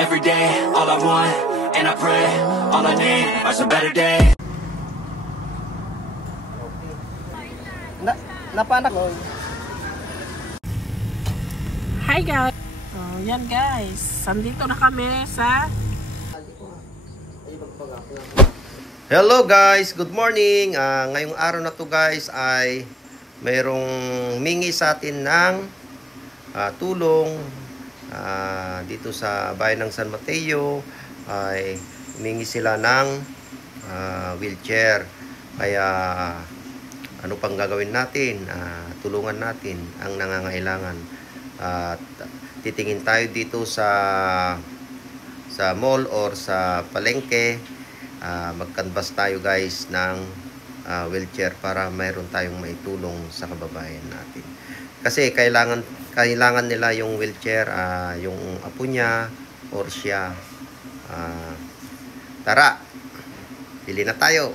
Every day, all I want, and I pray, all I need are some better days. Napanak ko. Hi guys! Yan guys, sandito na kami sa... Hello guys, good morning. Ngayong araw na to guys ay mayroong mingi sa atin ng tulong dito sa bayan ng San Mateo. Ay mingi sila ng wheelchair. Kaya ano pang gagawin natin? Tulungan natin ang nangangailangan. Titingin tayo dito sa mall or sa palengke. Mag-canvas tayo guys ng wheelchair para mayroon tayong maitulong sa kababayan natin. Kasi kailangan nila yung wheelchair, yung apo niya or siya. Tara, pili na tayo.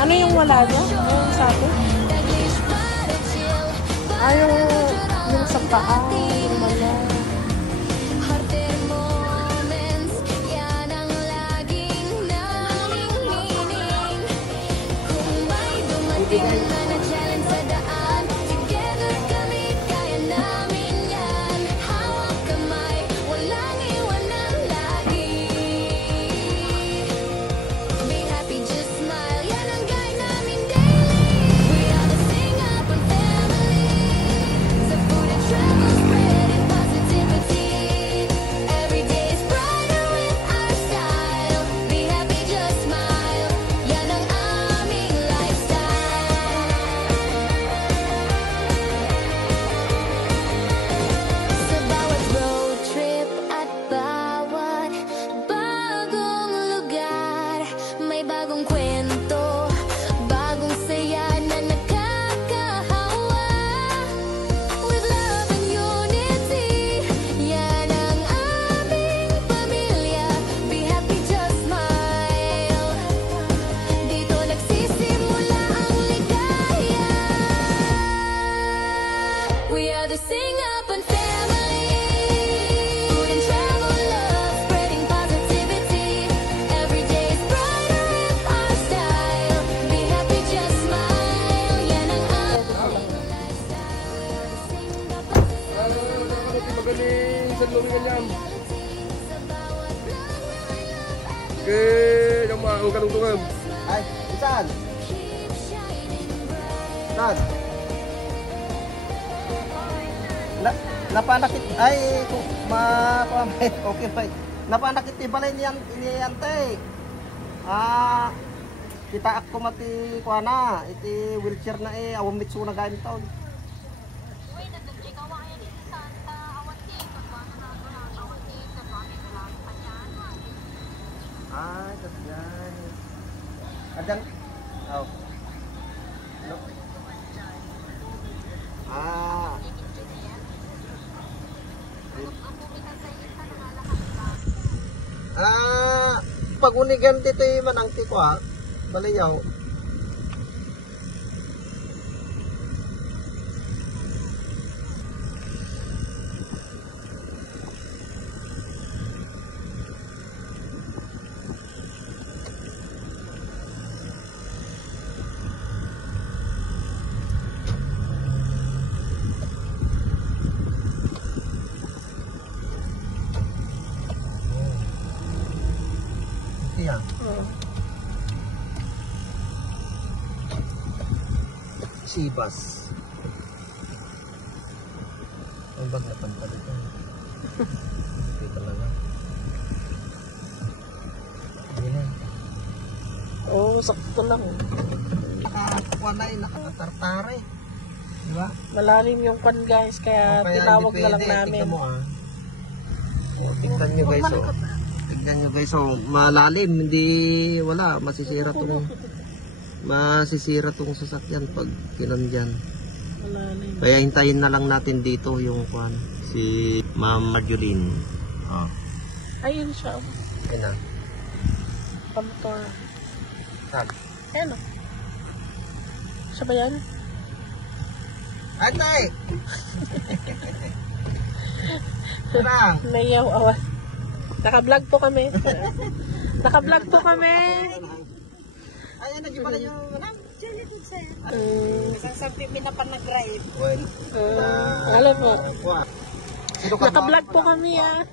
Ano yung wala niya? Yung sa atin? Yung sa paa, yung mala. Oke, yang mau kan untungan. Ay, saan? Saan? Napanakit ay okay ba? Napanakit balay niyan tay. Kita ako mati kuana iti wheelchair na awam mitsu na gamit taon. Kasyan. Adang oh. No. magunigan dito manangti ko ha. Balayaw. Yan. Sibas. Ang bag na pantalo ito. Hindi talaga. Hindi na. Oo, sakto lang. Nakakuanay, nakakatartare. Diba? Malalim yung kwan guys, kaya tinawag na lang namin. Tignan mo tignan nyo guys. Tignan nyo guys. Malalim. Hindi, wala. Masisira tong sasakyan pag kinandyan. Malalim. Kaya hintayin na lang natin dito yung kwan. Si Ma'am Marjoline. Ayun siya. Ayun na. Pamtor. Saan? Ayun o. Siya ba yan? Antay! Sarang! Nayaw awa. Naka-vlog po kami. Naka-vlog po kami. Ayan na, di pala yung manang. Isang sabi mi na pa nag-drive. Alam mo. Naka-vlog po kami ah.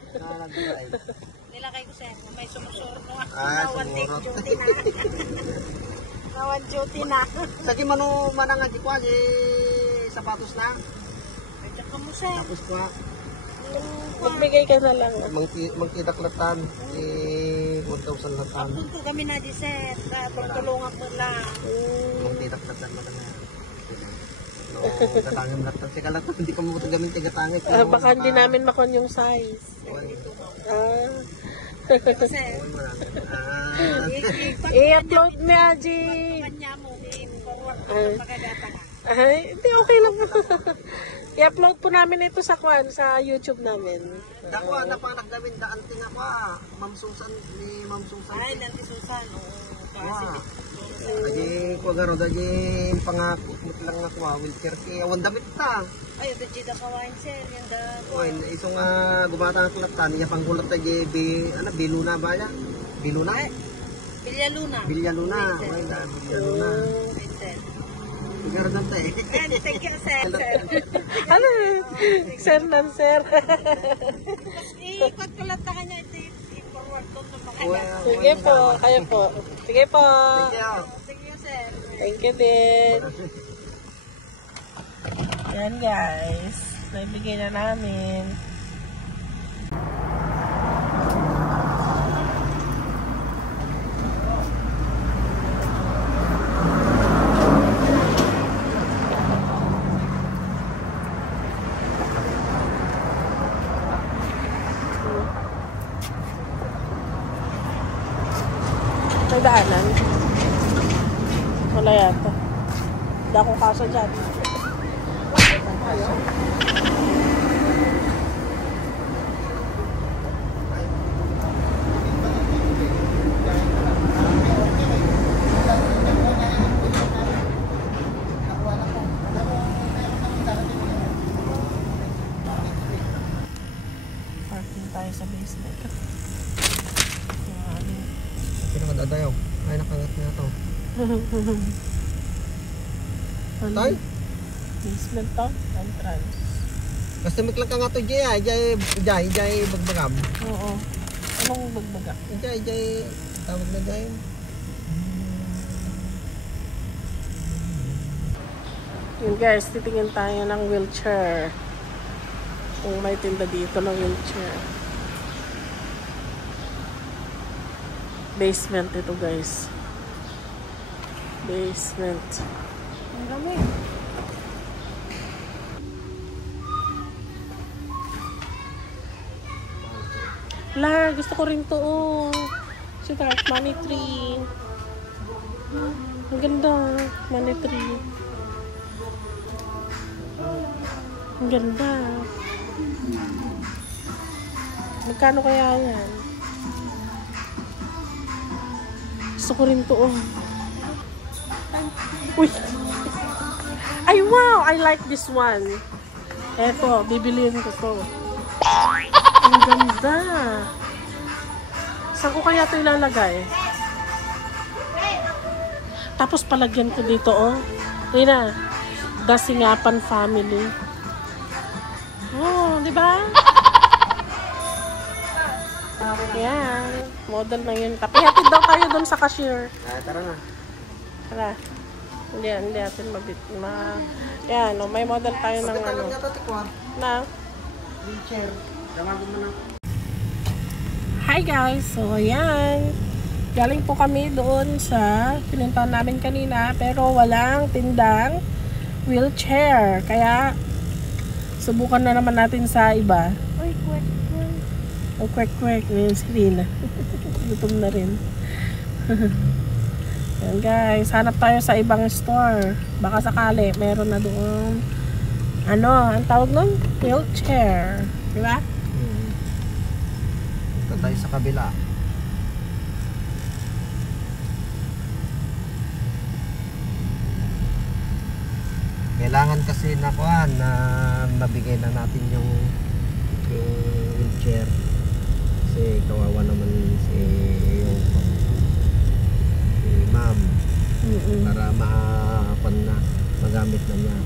Nilakay ko sir, may sumusurot no. Nawan duty na. Nawan duty na. Sagi mano manang di kwa di sapatos na. Ay, mo sir. Tapos kwa. Magbigay ka na lang. Magkidaklatan di 1,000 latan. Punto kami na di sir. Pagtulungan mo lang. Magkidaklatan mo na. No, katangin latan si kalatan hindi ka mo gamit tigatangit. Baka hindi namin makon yung size. Sir. I-upload mo, Aji. Kanya mo, forward Ay. pagkagata ka. Ay, hindi okay lang. I-upload po namin ito sa sa YouTube namin. Dako na pa naggawin daan tinga pa. Ma'am Susan ni Ma'am Susan. Ay, nanti Susan. Wah. Lagi ko garo lagi pangako lang ako wheelchair ki awan damit ta. Ay, the Jida kawain sir. Yung da... Oy, isong gumata ko latan niya panggulat lagi Biluna ba ya? Biluna? Villaluna. Villaluna. Oy, Villaluna. Garo na tay. Thank you sir. Ano? Sir nan sir. Ikot ko lang ta kanya ito i-forward ko sa mga. Sige po, kayo po. Sige po. Thank you sir. Thank you din. Yan guys. Naibigay na namin. May daanan? Wala yata. Hindi akong kaso dyan. Parking tayo sa basement. Pinakadadayo. Ay nakangat na to. Tay? Basement to? Entrance. Kasi miklang ka nga to jay bagbagam. Oo. Anong bagbaga? Jay tawag na jay. Yun guys, titingin tayo ng wheelchair. Kung may tinda dito ng wheelchair. Basement ito guys. Basement. Ang dami. La, gusto ko rin to. Oh. Si Dark Money Tree. Ang ganda. Money Tree. Ang ganda. Magkano kaya yan? Gusto ko rin to, oh. Uy! Ay, wow! I like this one. Eto, bibiliin ko to. Ang ganda. Saan ko kaya ito ilalagay? Tapos palagyan ko dito, oh. Tina, Dasingapan family. Oh, di ba? Yan. Model na yun. Tapi hatid daw tayo doon sa cashier. Tara na. Tara. Hindi natin yan, oh, may model tayo ng ano. Na? Wheelchair. Tawagin mo na. Hi guys! So, ayan. Galing po kami doon sa pinuntahan namin kanina, pero walang tindang wheelchair. Kaya, subukan na naman natin sa iba. Ay, kwek. Oh, kwek. Ngayon si Rina. Gutom na rin. Ayan guys, hanap tayo sa ibang store. Baka sakali, meron na doon. Ano, ang tawag nun? Wheelchair. Diba? Ito tayo sa kabila. Kailangan kasi na nabigay na natin yung wheelchair. Kasi kawawa naman si ma'am. Para magamit na niya.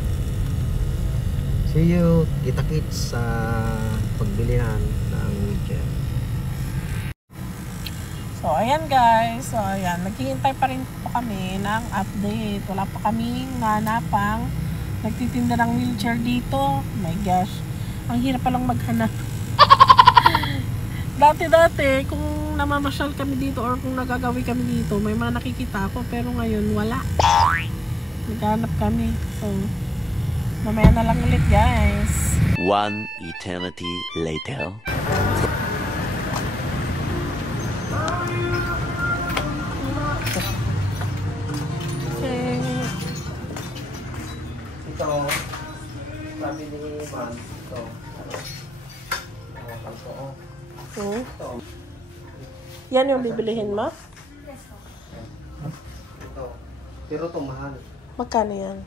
See you, kita-kits sa pagbilihan ng wheelchair. So, ayan guys. So, ayan. Naghihintay pa rin po kami ng update. Wala pa kaming nanapang nagtitinda ng wheelchair dito. Oh my gosh. Ang hirap palang maghanap. Dati, kung namamasyal kami dito or kung nagagawi kami dito, may mga nakikita ako. Pero ngayon, wala. Naghanap kami. So, mamaya na lang ulit guys. One eternity later. Okay. Ito, sabi ni ma'am, ito. Ito. Yan yung bibilihin mo? Ito. Pero ito mahal. Magkano yan?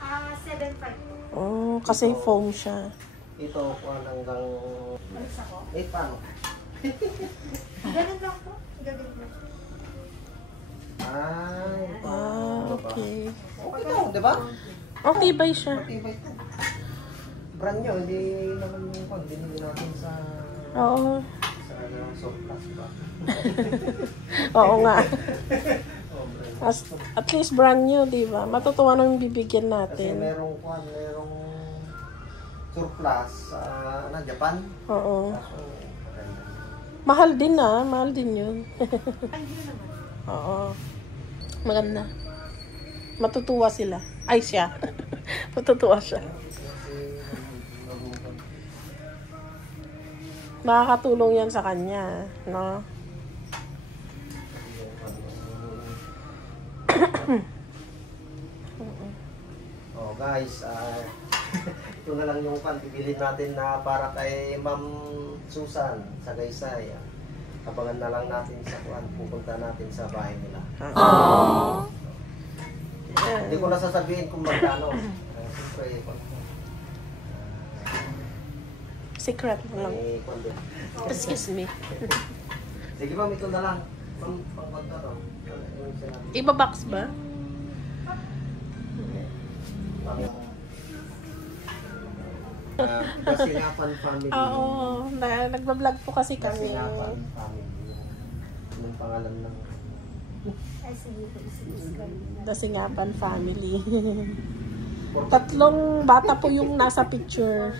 7.5. Kasi foam siya. Ito, hanggang... paano? Ganun lang po. Ganun lang. Ay, Okay. okay to, di ba? Ang tibay siya. Matibay ito. Brand nyo, hindi naman yung binili natin sa Oo. surplus ba? Oo nga. At least brand new, di ba? Matutuwa nang bibigyan Kasi natin. merong surplus sa Japan. Oo. Kaso, maganda. Mahal din mahal din yun. Oo. Maganda. Matutuwa sila. Ay, siya. Matutuwa siya. Makakatulong yan sa kanya, no? Oh guys, ito na lang yung pagbibilin natin na para kay Ma'am Susan sa Gaysay. Abangan na lang natin sa pupunta natin sa bahay nila. Hindi ko na sasabihin kung magkano. Siyempre, Secret lang. Excuse me. sige ma'am, ito na lang. Pang-pagpunta to. Iba-box ba? Dasingapan family. Oo. Nagbablog po kasi kami. Dasingapan family. Anong pangalan ng... Dasingapan family. 3 bata po yung nasa picture.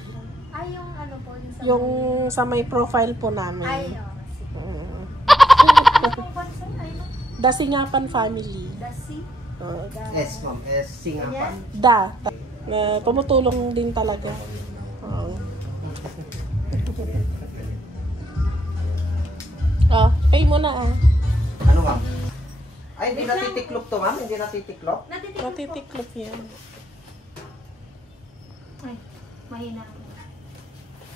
Ay, yung ano po. Yung sa may profile po namin. Ay, sige. Anong bansa? Ay, no? Dasingapan family. Dasi? S ma'am, S Singapan. Tumutulong din talaga. Oo. Pay mo na Ano ma'am? Ay, hindi natitiklop to ma'am? Hindi natitiklop? Natitiklop yan. Ay, mahina ako.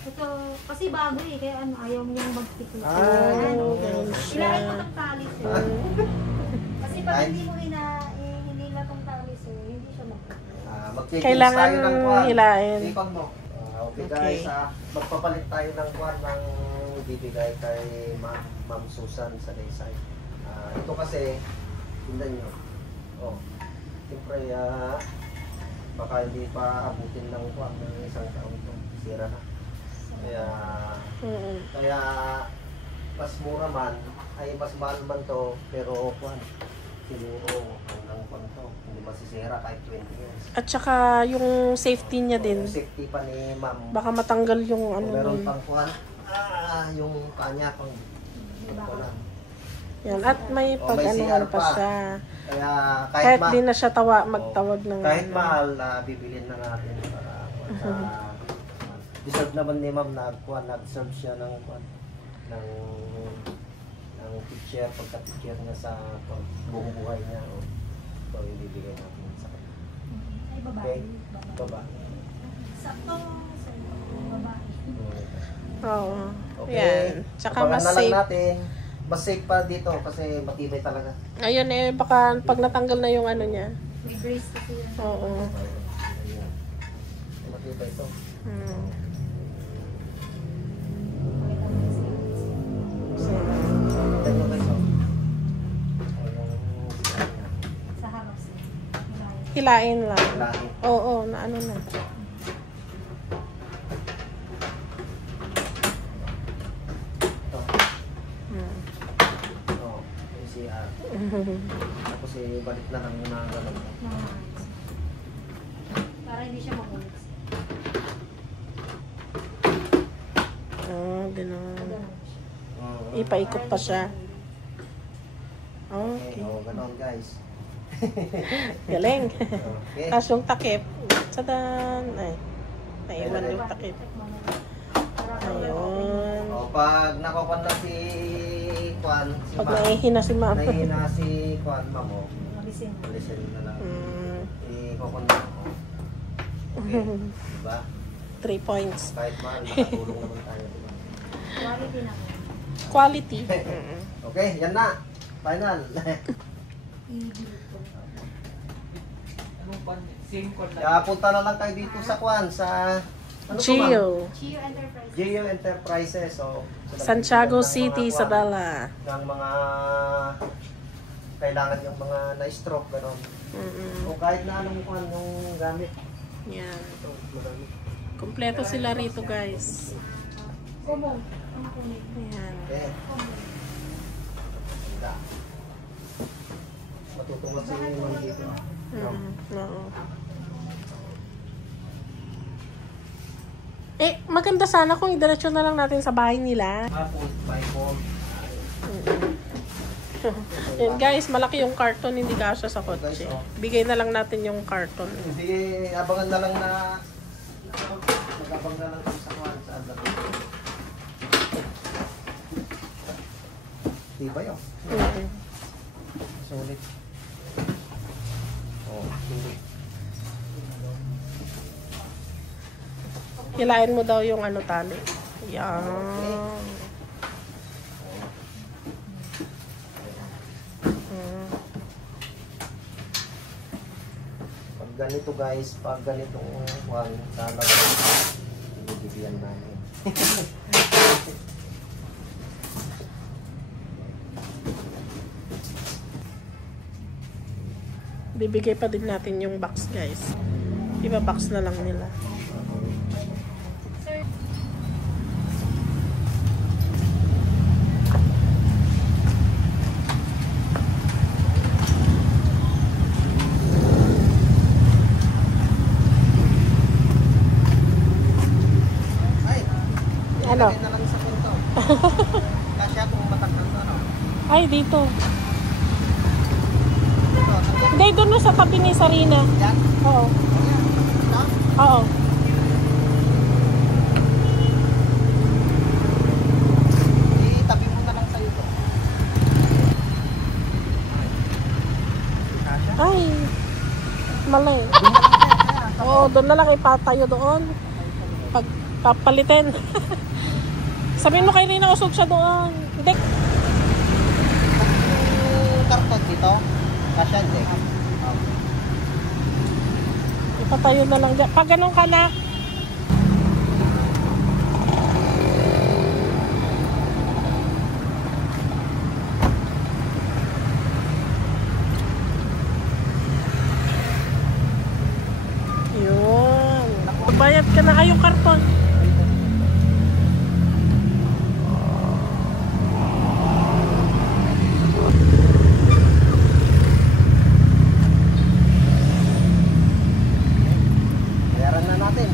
Ito, kasi bago eh, kaya ano, ayaw mo yung magpikit. Ganun siya. Ilain mo ng talis eh. Kasi pag hindi mo hinila tong talis eh, hindi siya magpikit. Mag-check Kailangan tayo ng kwan. hilain. Ipag mo. Okay Okay. guys, magpapalit tayo ng kwan ng bibigay kay Ma'am Susan sa Dayside. Ito kasi, tingnan nyo. Oh, siyempre, baka hindi pa abutin ng kwan ng isang taon ito. Sira na. Kaya mas mura man, ay mas mahal man to, pero kwan, siguro hanggang kwan to, hindi masisira kahit 20 years. At saka yung safety niya din. Yung safety pa ni Ma'am. Baka matanggal yung Kung ano meron nun. pang kwan, yung kanya pang kunan. Yan. At may O, may pag-anuhan CR pa pa. siya. Kaya Kahit di na siya magtawag ng kahit ano. mahal, bibilin na natin para deserve naman ni Ma'am nag-serve siya ng teacher, pagka-teacher niya sa buong buhay niya. So, ibibigay natin sa kanya. Ay, babae. Okay? Baba. Sakto sa babae. Oo. Okay. Yan. Tsaka Abangan mas na lang safe. natin. Mas safe pa dito kasi matibay talaga. Ayun eh, baka pag natanggal na yung ano niya. May brace kasi yan. Oo. Ayan. Matibay ito. Hmm. Tignan nyo guys, oh. Ayan. Sa harap siya. Hilain lang. Lahi. Oo, na ano na. Ito. Hmm. Oh, yung CR. Tapos balik na lang yung mga ganun. Para hindi siya magulit. Oo, ganun. Ganun siya. Ipaikot pa siya. Okay, Okay. oh, ganun guys. Galing. Okay. Tapos yung takip. Sadan. Ay. Naiwan yung takip. Ayun. Oh, pag nakukuha na si Kwan, si Pag Ma'am, naihina si ma'am. nahihina si Kwan, Ma'am, oh. Alisin. Alisin na lang. Hmm. Ikukun na ako. Okay, diba? 3 points. Kahit mahal, nakatulong naman tayo, diba? Quality na. Quality. Okay, yan na. Final. Kaya punta na lang tayo dito sa Kwan, sa ano to, ma'am? Gio. Chio Enterprise. Gio Enterprises. So, Santiago ng mga City, kwan, Isabela. ng mga kailangan yung mga na-stroke, gano'n. O kahit na anong kwan yung gamit. Yan. Ito, madami. Kompleto sila rito, guys. Kumo. Ang kunig. Yan. Okay. Ganda. Matutungkol sa inyo mga dito. No? Oo. Eh, maganda sana kung idiretso na lang natin sa bahay nila. Apple, by phone. Yan, guys, malaki yung karton, hindi kasya sa kotse. Bigay na lang natin yung karton. Hindi, abangan na lang na mag-abang na lang kami sa kwan sa adlaw. Diba yun? Sulit. Oh, sulit. Hilain mo daw yung ano tali. Yan. Pag ganito guys, pag ganitong kwan, sana bibigyan namin. Bibigay pa din natin yung box, guys. Iba box na lang nila. Ay, Ano? ilagay na lang sa punto. Kasya kung matakal to, ano? Ay, dito. Ito, tanggal. Hindi, doon na sa tabi ni Sarina. Yan. Oo. Ito. Oo. Itabi mo na lang sa'yo to. Kasya? Ay. Mali. Oo, doon na lang ipatayo doon. Pag Papalitin. Sabihin mo kay Rina, usog siya doon. Hindi. Karton dito. Kasyan din. Ipatayo na lang dyan. Pag ganun ka na. Yun. Bayad ka na yung karton. Bayaran na natin.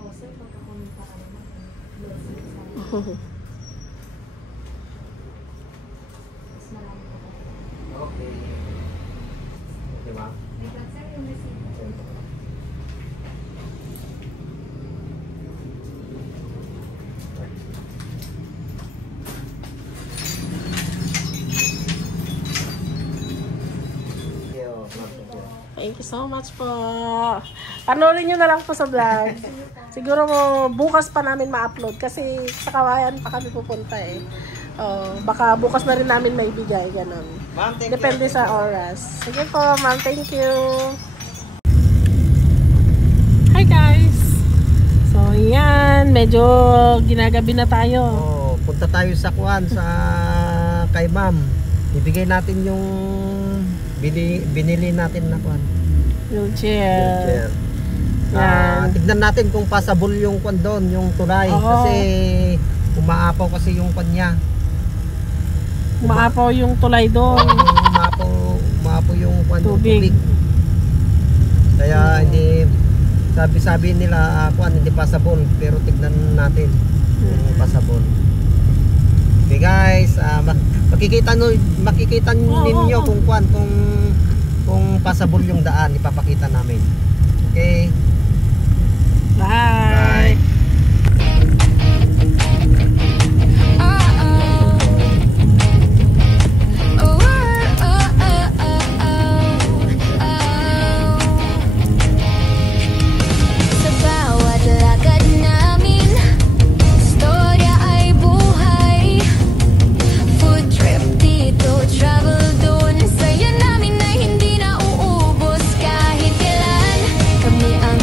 Oh, sir, pagkakunin pa kami ng mas marami pa tayo. Okay. Okay ba? Wait lang, sir, yung receipt. Thank you so much po. Panoorin nyo na lang po sa vlog. Siguro mo bukas pa namin ma-upload kasi sa Kawayan pa kami pupunta eh. Baka bukas na rin namin maibigay. Ganun. Ma'am, thank Depende you. sa oras. Sige po, ma'am. Thank you. Hi guys. So yan, medyo ginagabi na tayo. Oh, punta tayo sa kuan sa kay ma'am. Ibigay natin yung binili natin na kuan. Wheelchair. Yan. Tignan natin kung passable yung kuan doon, yung tulay. Oo. Kasi umaapaw kasi yung kuan niya. Umaapaw yung tulay doon. Umaapaw yung kuan, yung Tubig. tubig. Kaya hindi sabi nila kuan hindi passable, pero tignan natin kung passable. Okay guys, makikita ninyo kung kuan kung passable yung daan, ipapakita namin. Okay. Bye. Sa bawat lakad namin, istorya ay buhay. Food trip dito, travel doon. Saya namin na hindi na uubos kahit kailan. Kami ang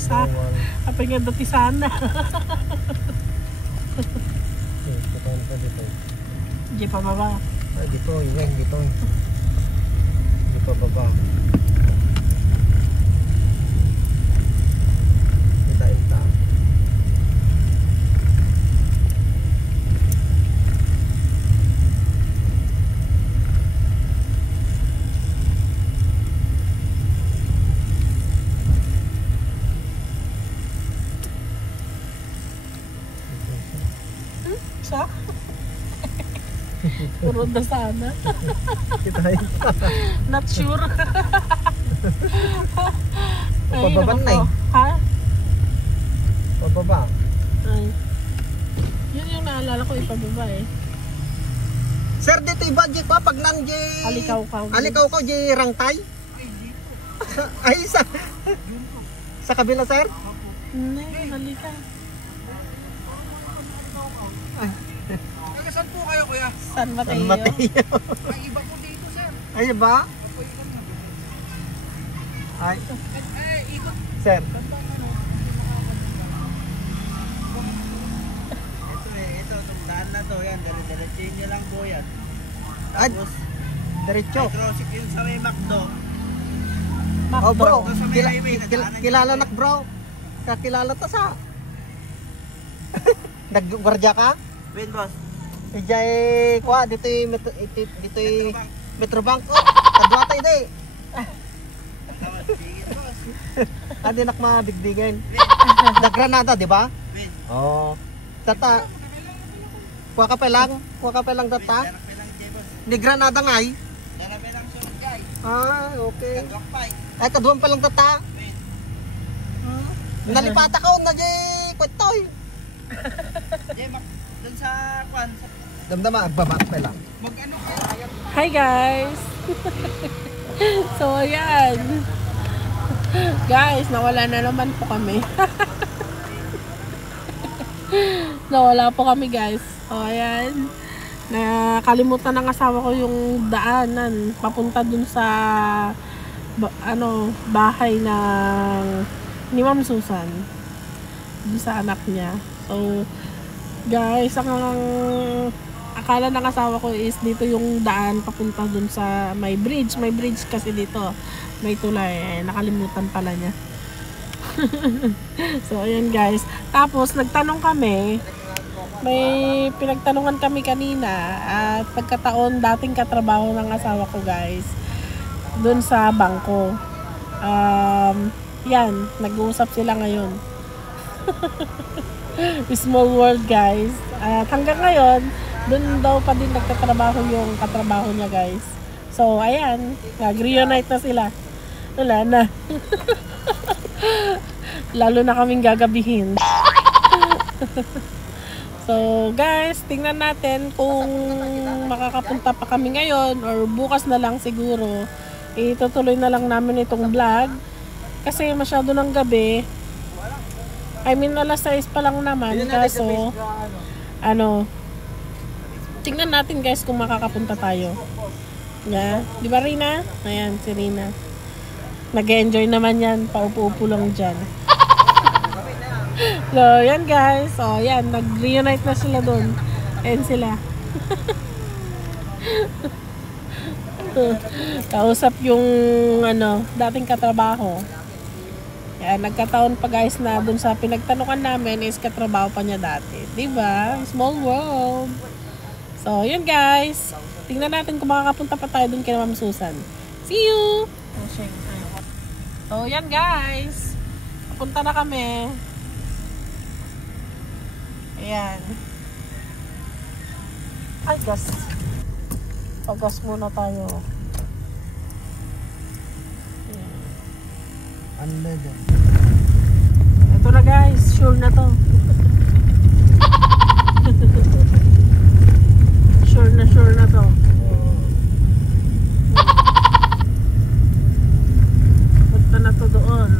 Sa apa nga dati sana. Di pa baba. Dito, yan, dito. Hindi pa baba. Ita. Sa? Puro na sana. Not sure. Ay, Pababan na eh. Ha? Pababa. Ay. Yun yung naalala ko ipababa eh. Sir, dito yung budget pa pag nang jay... Alikaw ka, jay rangtay? Ay, sa kabila, sir? Hindi, halika. Saan po kayo, kuya? San Mateo. San Mateo. Ay, iba po dito, sir. Ay, ba? Ay, Ikot. sir. Ito, itong daan na to, yan, diretso nyo lang po yan. Ay, Tapos, diretso. crossing yun sa may McDo. Oh, bro. Ito sa may highway, Kilala nak, bro. Kakilala ta sa. Nag-guardia ka? Win, boss. Ijay, kwa, dito yung Metrobank. Oh, kadwata ide. Sige, boss. Adi nak mabigbigan. Nag-Granada, di ba? Win. Oo. Tata. Kuha ka pa lang data. Darap lang dyan, boss. Di Granada nga ay. Darap lang sunod, guys. Ah, okay. Kagwakpay. Ay, kaduan pa lang data. Win. Nalipata ka na di kwetoy. Doon sa kwan. Damdama, agbaba pa lang. Mag-ano kayo? Hi guys! So ayan. Guys, nawala na naman po kami. Nawala po kami guys. So ayan. Nakalimutan ng asawa ko yung daanan papunta dun sa bahay ng ni Ma'am Susan. Dun sa anak niya. So guys, ang akala ng asawa ko is dito yung daan papunta dun sa may bridge kasi dito may tulay, nakalimutan pala niya. So ayan guys, tapos nagtanong kami, may pinagtanungan kami kanina at pagkataon dating katrabaho ng asawa ko guys dun sa bangko. Yan, nag-uusap sila ngayon. Small world guys. At hanggang ngayon doon daw pa din nagtatrabaho yung katrabaho niya guys. So ayan, nag-reunite na sila. Wala na. Lalo na kaming gagabihin. So guys, tingnan natin kung makakapunta pa kami ngayon or bukas na lang siguro. Itutuloy na lang namin itong vlog kasi masyado ng gabi. I mean, alas 6 pa lang naman. Kaso, tingnan natin guys kung makakapunta tayo. Yeah. Di ba Rina? Ayan, si Rina. Nag-enjoy naman yan. Paupo-upo lang dyan. So, yan guys. So, yan. Nag-reunite na sila dun. Ayan sila. Kausap yung dating katrabaho. Yan, nagkataon pa guys na dun sa pinagtanungan namin is katrabaho pa niya dati. Diba? Small world. So, yun guys. Tingnan natin kung makakapunta pa tayo dun kay Ma'am Susan. See you! So, yan guys. Papunta na kami. Ayan. Ay, gas. Pag-gas muna tayo. Ito na guys, sure na to. Sure na to. Punta na to doon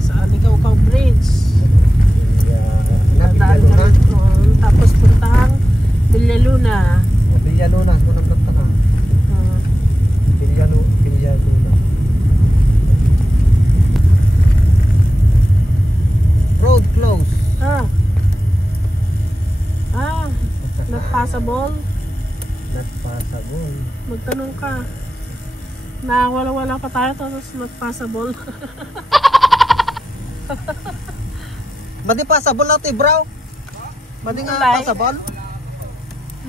sa Alikaw Bridge. Dadaan ka rin doon. Tapos puntang Villaluna. Villaluna, munang punta na. Villaluna. Na wala pa tayo tapos not possible. Madi passable natin, bro. Madi nga Like. passable.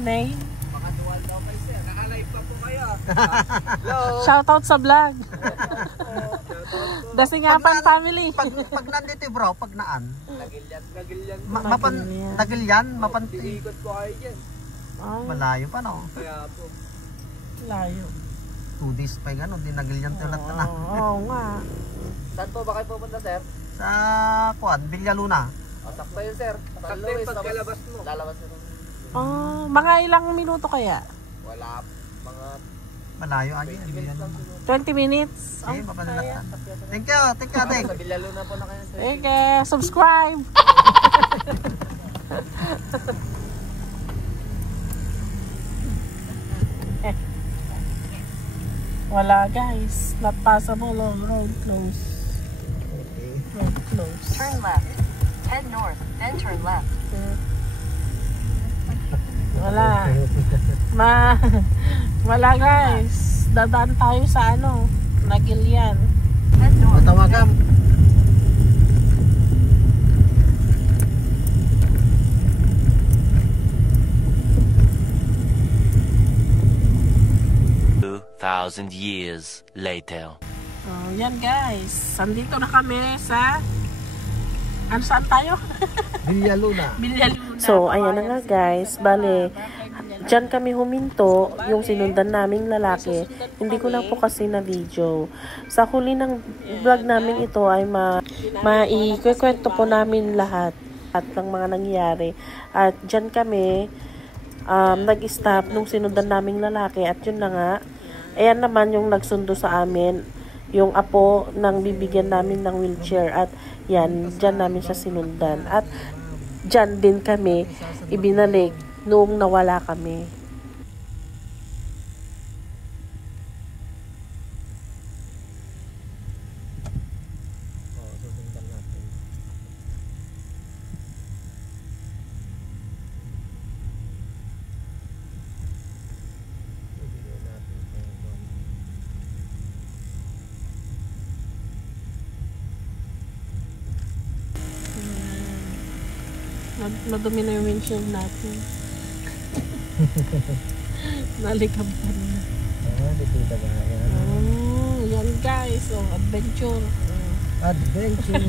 Nay. Makadual daw kayo sir. Naka-live pa po kayo. Hello. Shoutout sa vlog. Dasingapan family. Pag nandito, bro, pag naan. Nagilyan. Nagilyan, mapanti. Ikot po kayo dyan. Oh, Malayo pa, no? Kaya po. layo. 2 days pa gano'n, di nagilyan tulat na. Oo nga. Saan po ba kayo pupunta sir? Sa Kuan, Villaluna. Sakto yun sir. Sakto yung pagkalabas mo. Lalabas mo. Oh, mga ilang minuto kaya? Wala. Mga Malayo, ay. 20 minutes lang. 20 minutes? Eh, Oh, mapanulat kaya. na. Thank you, Deng. Sa Villaluna po na kayo sir. Okay, subscribe. Wala guys, not possible. Oh, road close. Road close. Turn left. Head north, then turn left. Wala. Wala guys. Dadaan tayo sa ano, Nagilian. Head north. Matawagan. Thousand years later. Oh, yan guys. Andito na kami sa saan tayo? Villaluna. Villaluna. So, ayan na nga guys. Bale, dyan kami huminto, yung sinundan naming lalaki. Hindi ko lang po kasi na video. Sa huli ng vlog namin ito ay maikwento po namin lahat at ng mga nangyari. At dyan kami nag-stop nung sinundan naming lalaki. At yun na nga, ayan naman yung nagsundo sa amin, yung apo nang bibigyan namin ng wheelchair. At yan, dyan namin siya sinundan. At dyan din kami ibinalik noong nawala kami. Madumi na yung windshield natin. Nalikab pa rin. Dito ba yan? Yan guys. Oh, adventure. Adventure.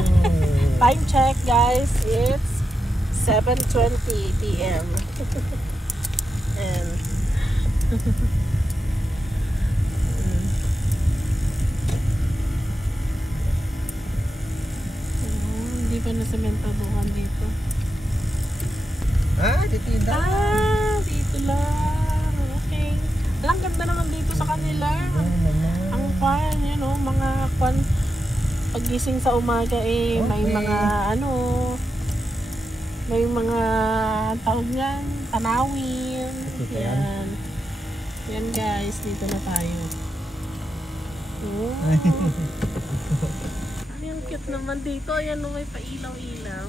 Time check guys. It's 7:20 p.m. And hindi pa nasementaduhan dito. Dito yun daw. Dito lang. Okay. Ang ganda naman dito sa kanila. Ang fun, you know, mga fun. Pagising sa umaga may mga may mga tawag yan, tanawin. Yan. Yan guys, dito na tayo. Oh. Ang cute naman dito. Ayan, may pailaw-ilaw.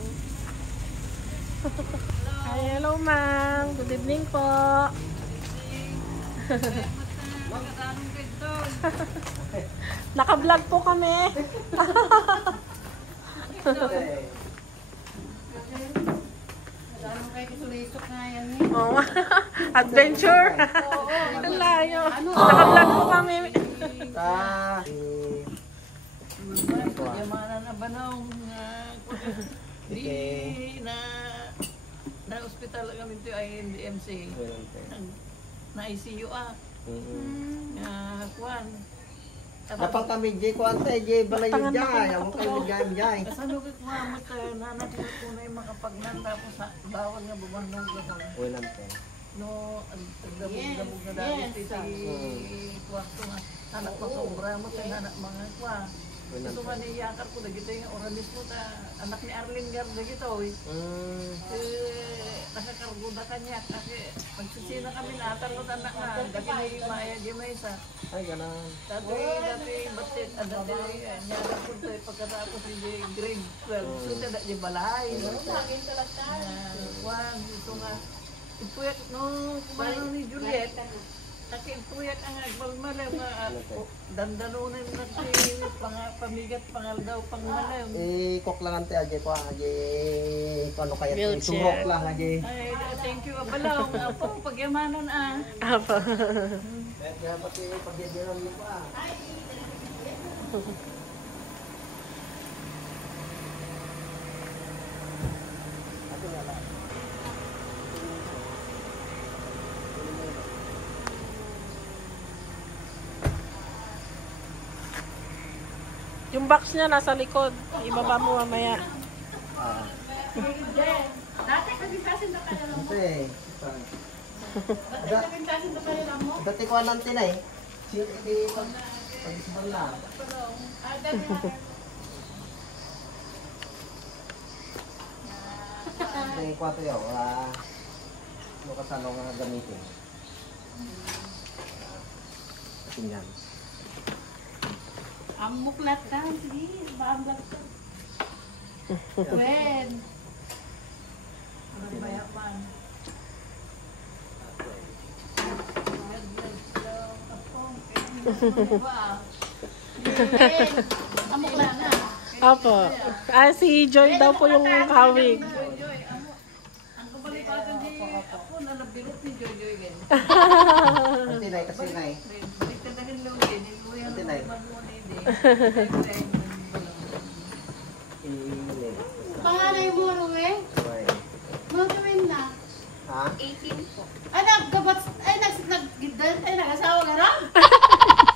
Hi, hello ma'am. Good evening po. Naka-vlog po kami. Oh, adventure. Ang layo. Naka-vlog po kami. Na hospital kami ito ay DMC. Na ICU kuan. Apang kami J kuanta J balay yun jay. Ako kayo jay jay. Kasano ko kumamat na natin ko na yung makapagnan tapos bawal nga bumandong gano'n. Walang po. No, dabog na dahil sa kwarto nga. Anak pa sa obra mo tayo anak mga kwa. Ito nga niyakar ko na gito yung oranis mo anak ni Arlene Garda gito. Nakakargo na kanya kasi magsisina kami na atalot anak na dati may maya di may isa. Ay ganun. Dati batit dati niyakar ko tayo pagkatapos hindi grade 12 so tada di balay. Juan ito nga ito no kumano ni Juliet Akin puyak ang agbalmalaw nga dandalunan natin pamigat pangal daw pangmalaw. Kok lang ante aja ko aja ano kaya Wheelchair. surok lang aja. Ay, thank you abalaw. Apo, pagyamanan Apa. Kaya pati pagdidiram niyo pa. Yung box niya nasa likod. Ibaba mo mamaya. Ante. Dati ko nanti na eh. Sino iti pag-isbal na. Ito yung 4 yaw. Ano kasano nga gamitin. Tingnan. Ang muklat ka, sige, babag ka. Wen. Ang muklat na. Opo. Si Joy daw po yung kawig. ang kabalipatan di ako nalabirot ni Joy gan. Ante na kasi na eh. Dito na rin lang din. Iluyan Ante ng na eh. magmuni din. Panganay mo, Ruwe? Mga gawin na. Ha? 18 po. Ay, nag-asawa ka rin?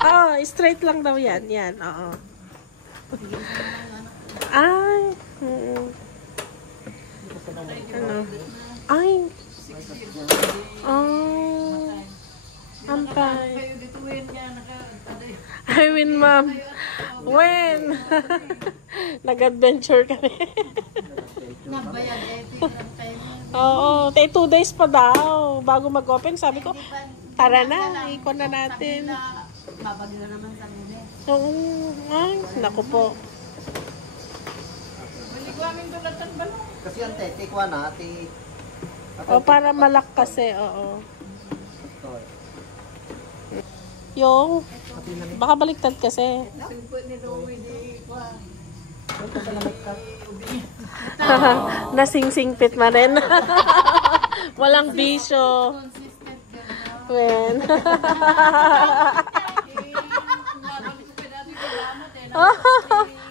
Oh, straight lang daw yan. Yan, oo. Ay. Ano? Ay. Oh. Ampay. Kayo dito wen niya naka-aday. I win, ma'am. When? Nag-adventure kami. Nabayan, tingnan kayo. Oo. 2 days pa daw. Bago mag-open, sabi ko, tara na. Ikon na natin. Babag na naman sa nila. Oo. Ay, naku po. Balik ko aming dulatan ba no? Kasi ante, tikwa na, O, para malak kasi, oo. Yung, baka baliktad kasi. Singpo ni Louie di kwa. Nasingsingpit man rin. Walang bisyo. When.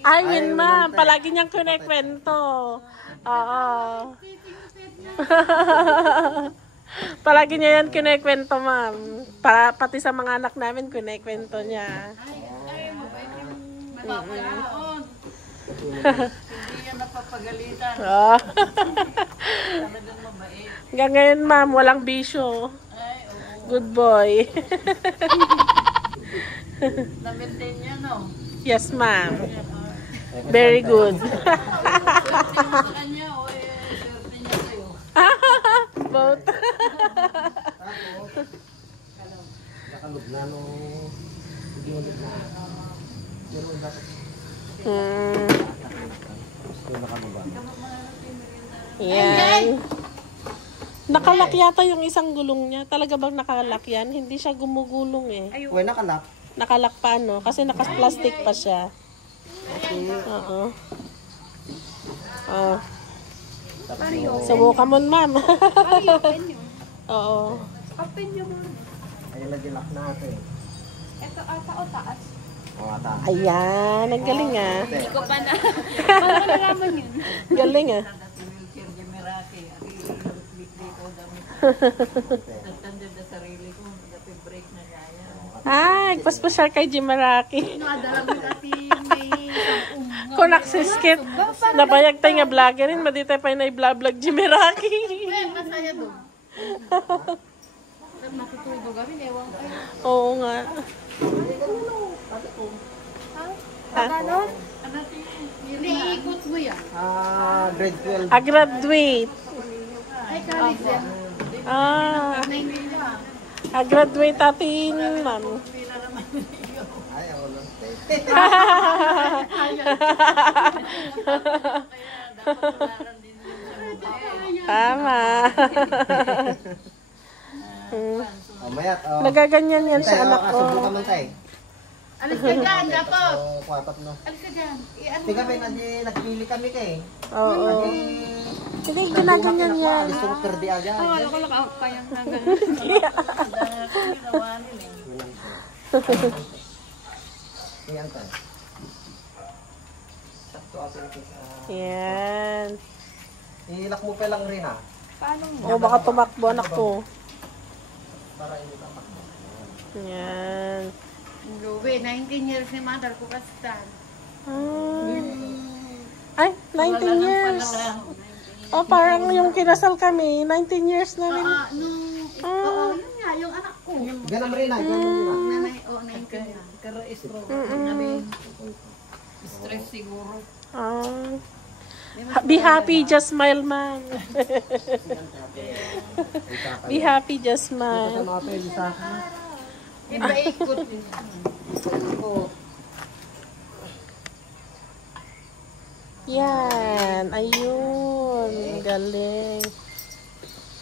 I win, ma'am. Palagi niyang kinikwento. Oo. Palagi niya yan kinikwento, ma'am. Pati sa mga anak namin, kinikwento niya. Mapapalaon. Hindi yan napapagalitan. Oh. Talagang mabait. Hanggang ngayon, ma'am, walang bisyo. Ay, oo. Good boy. Na-maintain niya, no? Yes, ma'am. Very good. Swerte mo sa kanya o swerte niya sa'yo. Both. nakalog na no. Hindi mo na. Pero dapat nakamaba. Yan. Nakalak yata yung isang gulong niya. Talaga bang nakalak yan? Hindi siya gumugulong eh. Uy, nakalak. Nakalak pa, no? Kasi naka-plastic pa siya. Oo. Oh. Subukan mo, ma'am. Oo. Open nyo mo. Ayun na dilak natin. Ito ata o taas. O, ata. Ayan. Ang galing ah. Hindi ko pa na. Parang nalaman yun. Galing ah. Dati wheelchair niya Meraki. Ari weekly ko damit. Nagtandem na sarili ko. Dati break na niya yan. Ay, paspasyal kay Jimaraki. Nadala mo dati may Kung naksiskit, nabayag tayo nga vloggerin, madita pa yung i-vlog Jimaraki. Well, masaya doon. Matutulog kami, ewan kayo. Oo nga. Ano? Iniikot mo yan. Grade 12. Graduate. Ay, college yan. Graduate atin, ma'am. Ay, ako lang. Tama. Mamayat, oh. nagaganyan yan sa anak ko. Subukan man tayo. Alis ka dyan, Dapo. Kwapat no. Alis ka dyan. I-ano Hindi kami, nagpili kami kay. Oo. Hindi, ginaganyan yan. Alis ko perdi aja. Oo, ako lang ako kayang nagan. Yan tayo. Sakto atin sa... Yan. Ilak mo pa lang rin ha. Paano mo? O, baka tumakbo anak ko. Para hindi tamakbo. Yan. Ruby, 19 years ni mother ko kastan. Ay, 19 years. Oh, parang yung kinasal kami, 19 years na rin. Oo, yun nga, yung anak ko. Ganun rin ha. Ganun rin ha. Nanay, 19 na. Kara-stroke. Stress siguro. Be happy, just smile, man. Be happy, just smile. Ano ito yung isa? Iba-ikot. Yan, ayun. Galing.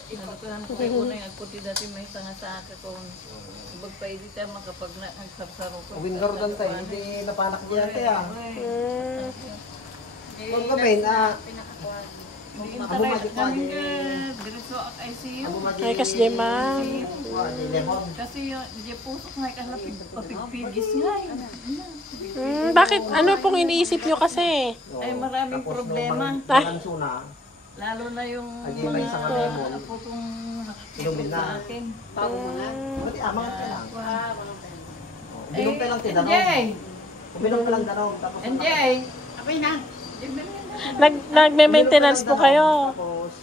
Ipagkahan ko kayo una yung agputi dati may tanga sa akin kung bagpaidi tayo makapag nagsarsaro ko. Wingarudan tayo. Hindi napanak niya tayo. Kung gawin, amo magic pa. Kaming diretso ang ICU. Ay, kasi ma'am. Kasi yung pusok nga ikalapig papigpigis nga. Bakit? Ano pong iniisip nyo kasi? Ay maraming problema. Suna. Lalo na yung May isang lemon. apo kong Inumin na. sa akin. Buti amang ka lang. Uminom ka lang tinanong. NJ! Uminom ka lang tanong. NJ! Okay na. Nagme-maintenance po kayo.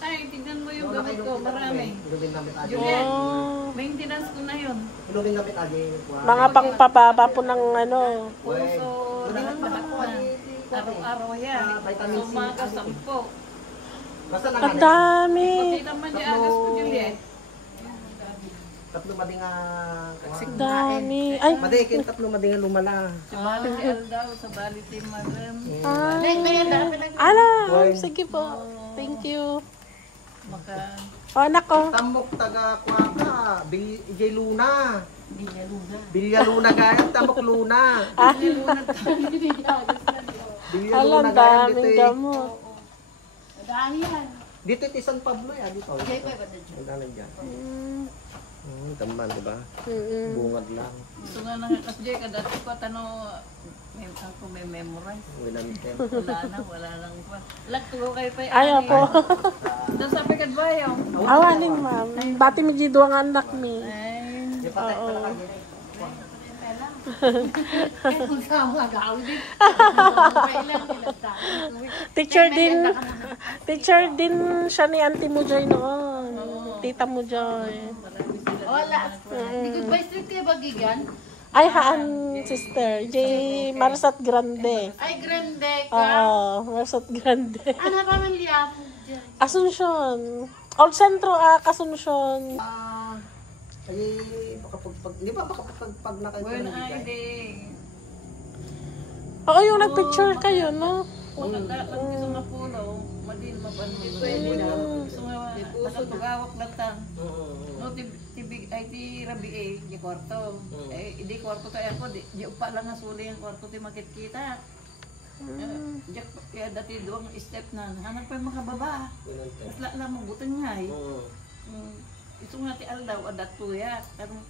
Ay, tignan mo yung gamot ko. Marami. Inumin namin agi. Juliet, Oh, maintenance ko na yun. Inumin namin agi. mga pangpababa po ng ano. Puso, lahat na. Araw-araw yan. Vitamin Sa C. umaga, 10. Basta Ang nanganay. dami. Pati naman yung agas ko, Juliet. Tatlo mading Ang dami. Ay, Madikin, tatlo mading lumala. Si Bali si Aldaw, sa Bali si Madam. Len, ganyan dapat lang. alam. Sige po. Thank you. Maka... O, anak ko. Tambok taga Kuwaka, J. Luna. Bilya Luna gaya, Tambok Luna. Bilya Alam, Luna gaya daming dito. gamot. Dahil yan. Dito ito San Pablo ya, dito. Jay pa ba dyan? Ang dalan dyan. Tamban, di ba? Mm-mm. Bungad lang. Gusto nga nang kasjay ka dati ko ako may memorize. Walang temp. Wala nang pa. Lakto kayo pa. Ayaw po. Doon sa pikat bayo. Awanin, ma'am. Bati mi di duwang anak mi. Ay, Di pa tayo pala kagi. Kung saan mo agawin din. Kailan nila Teacher din siya ni Auntie mo Joy noon. Tita mo Joy. Wala. Di Goodbye Street kayo bagigan? Ay, haan, sister. J. Marsat Grande. Ay, grande ka. Oo, Marsat Grande. Ano pa man liya mo dyan? Asuncion. Old Centro, Asuncion. Ay, baka di ba baka pag na kayo bueno, ay, nabigay? di. Oo, yung nagpicture kayo, no? Kung gusto mapuno, madil mabandit. Pwede na. Gusto nga, nakapagawak na ta. No, tibig, ay ti rabi di kwarto. Eh, di kwarto tayo ako, di pa lang nasuli yung kwarto, ti makikita. Diyak, kaya dati doang step na, hanap pa yung makababa. Isla lang mabutin nga eh. Ito nga ti Aldaw, adat po ya. Karong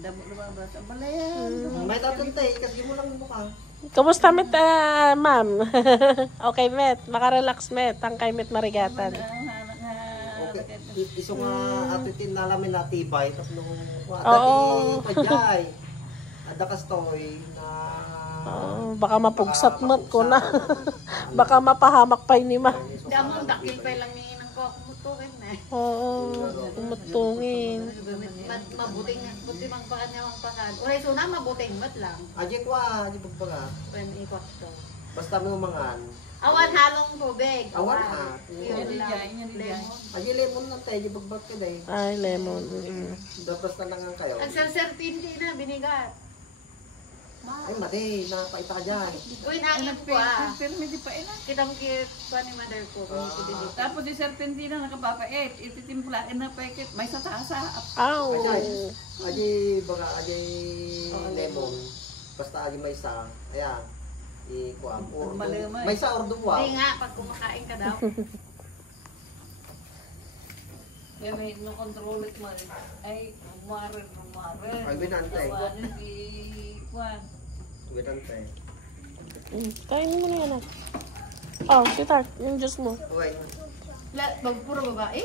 damo lumabas. Abalayan. May tatantay, kasi mo lang mukha. Kumusta, Met, ma'am? Okay, Met. Makarelax, Met. Ang kay Met Marigatan. Okay. Iso nga atitin nalamin na tibay. Tapos nung Oo. dati pajay. Ada kastoy na... Baka mapugsat mat ko na. Baka mapahamak pa ni ma. Damong dakil pa lang ni nang ko. Kumutukin na. Oo, umutungin. Mabuting, buti mang pakan niya mang pakan. Uray suna, mabuting mat lang. Aji kwa, aji pagpaga. When ikot to. Basta mo mangan. Awan halong tubig. Awan ha. Yun lang. Lemon. Aji lemon lang tayo, aji pagbag ka dahi. Ay, lemon. Dapat na nangang kayo. Nagsersertindi na, binigat. Ay, mati, napaita ka dyan. Uy, nangin ko ah. Pero hindi pa ina. Kita mo kaya pa ni mother ko. Tapos di serpentina nakapapait. Ititimplaan na paikit. May satasa. Aw. Aji, baga, aji lemon. Basta aji may isa. Ayan. Ikuha. Malamay. May isa or duwa. Hindi nga, pag kumakain ka daw. Kaya may no-control it mo. Ay, umarin. Ay, binantay. Tawanin di Juan. Binantay. Kainin mo na yan ah. Oh, sweetheart, yung juice mo. Uy, Puro babae?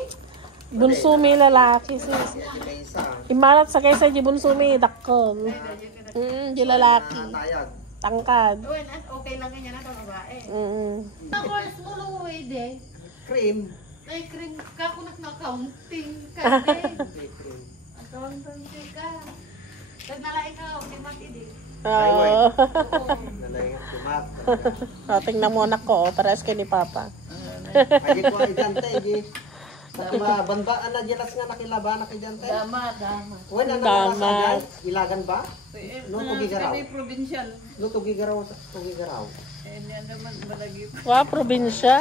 Bunso may lalaki sis. may isa. Imalat sa kaysa di bunso may dakol. Di lalaki. Tayag. Tangkad. Uy, okay lang ganyan na ito babae. Mm. Course, mo pwede. Cream. Ay, cream ka kung nag-accounting ka din. Hindi, cream. Accounting ka. Pag nalain ka, okay matindi. Oh. Nalay nga, tumat. Oh, tingnan mo anak ko, pares kay ni Papa. Aji ko ay dante, aji. Sa bandaan na jelas nga nakilaba na kay dante. Dama. Uy, Dama. nananasagan. Ilagan ba? No, Mga tugigaraw. sabi provincial. No, tugigaraw. Tugigaraw. Eh, yan naman malagi. Wow, probinsya.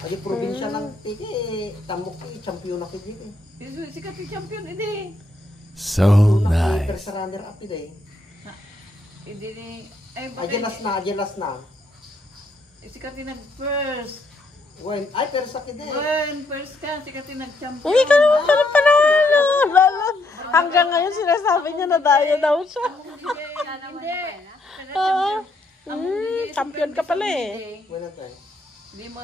Aji, probinsya lang. Tiki, tamok ki, champion na ki dito. Sikat yung champion, hindi. So nice. First runner up ito eh. Hindi ni... Ay, Ajelas na. Sikat yung nag-first. Ay, pero sakit eh. First ka, sikat yung nag-champion. Uy, ka naman pala panalo. Lala. Hanggang ngayon sinasabi niya na daya daw siya. Hindi. Champion ka pala eh. Wala tayo. Hindi mo,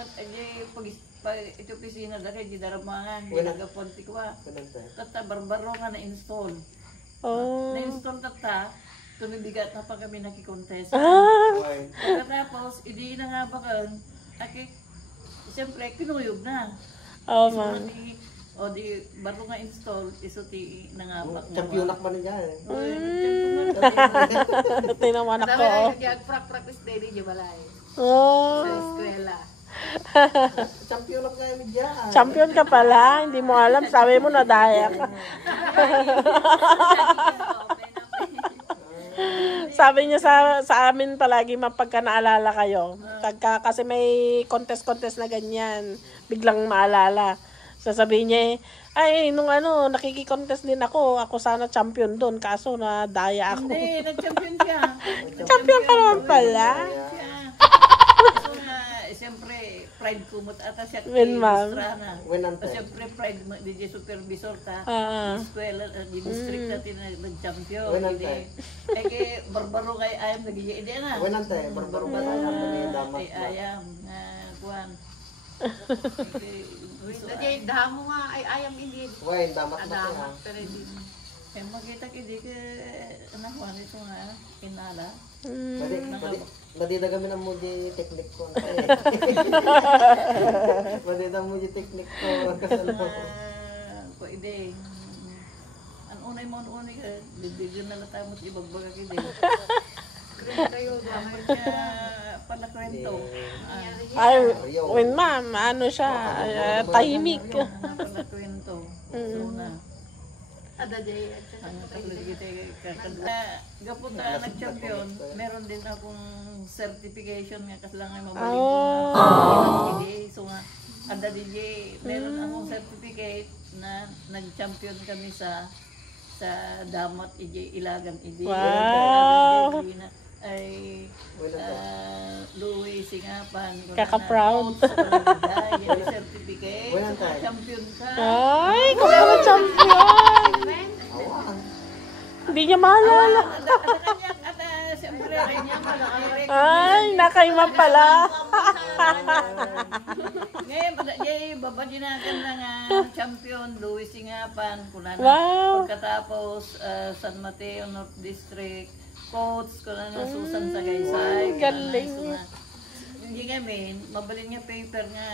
pag ito pisina dahil di daramangan, Wala. nagapunti ko ba. Wala tayo. Tata, barbaro nga na-install. Oh. Na-install tata, tumibigat na pa kami nakikontest. Uy. Pagkatapos, hindi na nga ba kan, siyempre, kinuyog na. Oh, So, man. o di, baro nga install, isuti na nga ba. Champion na ba na dyan eh. Tinaman ako. Sabi Oh. na nag-practice daily di balay. Oh. Sa eskwela. Champion na kami dyan. Champion ka pala, hindi mo alam. Sabi mo na daya ka. Sabi niya sa amin palagi mapagka naalala kayo. Kasi may contest na ganyan. Biglang maalala. Sasabihin niya ay nung nakiki-contest din ako. Ako sana champion doon. Kaso na daya ako. Hindi, nag-champion siya. Champion ka naman pala. So nga, siyempre, pride ko mo ata siya Win, ma'am. Winante. Siyempre, pride mo, DJ supervisor ta. Ah. Eskwela, di district natin na nag-champion. Winante. Hindi. Eh, kay barbaro kay ayam, nag-iya. Hindi na. Winante. Barbaro ba tayo? Damat Ay, ayam. Kuwan. Jadi, dahamo nga ay ayam hindi. Uy, damat na Adama. siya. Pero hindi. Eh, makita ka, di ka, anak ko, ano ito nga, inala. Madida kami ng moji teknik ko. Madida moji teknik ko. Pwede. Ang unay mo, ang unay ka, bibigyan na natamot ibagbaga ka din. Kayo, Amor ka pala kwento. Ay, win ma'am, ano siya, tahimik. Pala kwento. So na. ada jay. Ang gapon na nag-champion, meron din akong certification nga kasi lang ay mabalik ko na. So nga, ada DJ, meron akong certificate na nag-champion kami sa Damat Ilagan Idi. Wow! Ay Louis Singapan. Kaka-proud. Yan certificate. Champion ka. Ay, kung ka champion! Hindi niya maalala. Ay, nakaiman pala. Ngayon, babadinagan na nga champion, Louis Singapan. Wow. Pagkatapos, San Mateo North District, coach ko na Susan Sagaysay. Galing. Hindi kami, mabalin nga paper nga,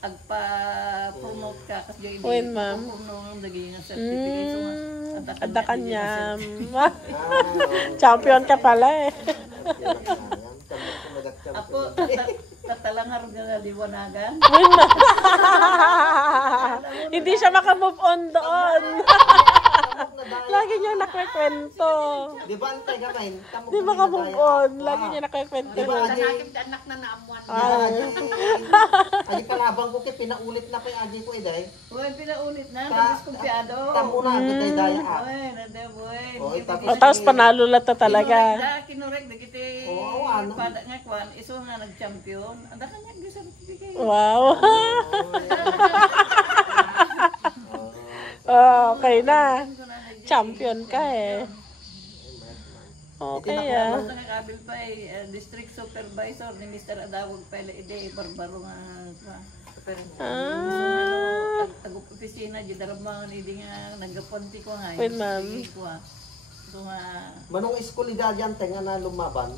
agpa-promote ka kasi hindi Win, ma'am. nung naging certificate. So, Ada kanya. Champion ka pala eh. Ako, tatalangar na liwanagan. Win na. Hindi siya makamove on doon. Lagi niya nakwekwento. Di ba antay gamay? Di makamove on. Lagi niya nakwekwento. Di ba aji? Anak na naamuan. Aji kalabang ko kay pinaulit na kay aji ko eday. Boy, pinaulit na. Tapos kumpiado. Tamo na gitay daya. Boy, nanda boy. Tapos panalo lata talaga. Kinurek na kita. Ano? Pada nga kwan. Iso nga nag-champion. Anda ka niya gusto bigay. Wow. Okay na. Champion ka eh. Okay ah. Nakakabil pa district supervisor ni Mr. Adawag pala ide barbaro nga. Tago-opisina di daramang hindi nga nagapunti ko nga. Wait ma'am. So nga manong eskwela diyan nga na lumaban.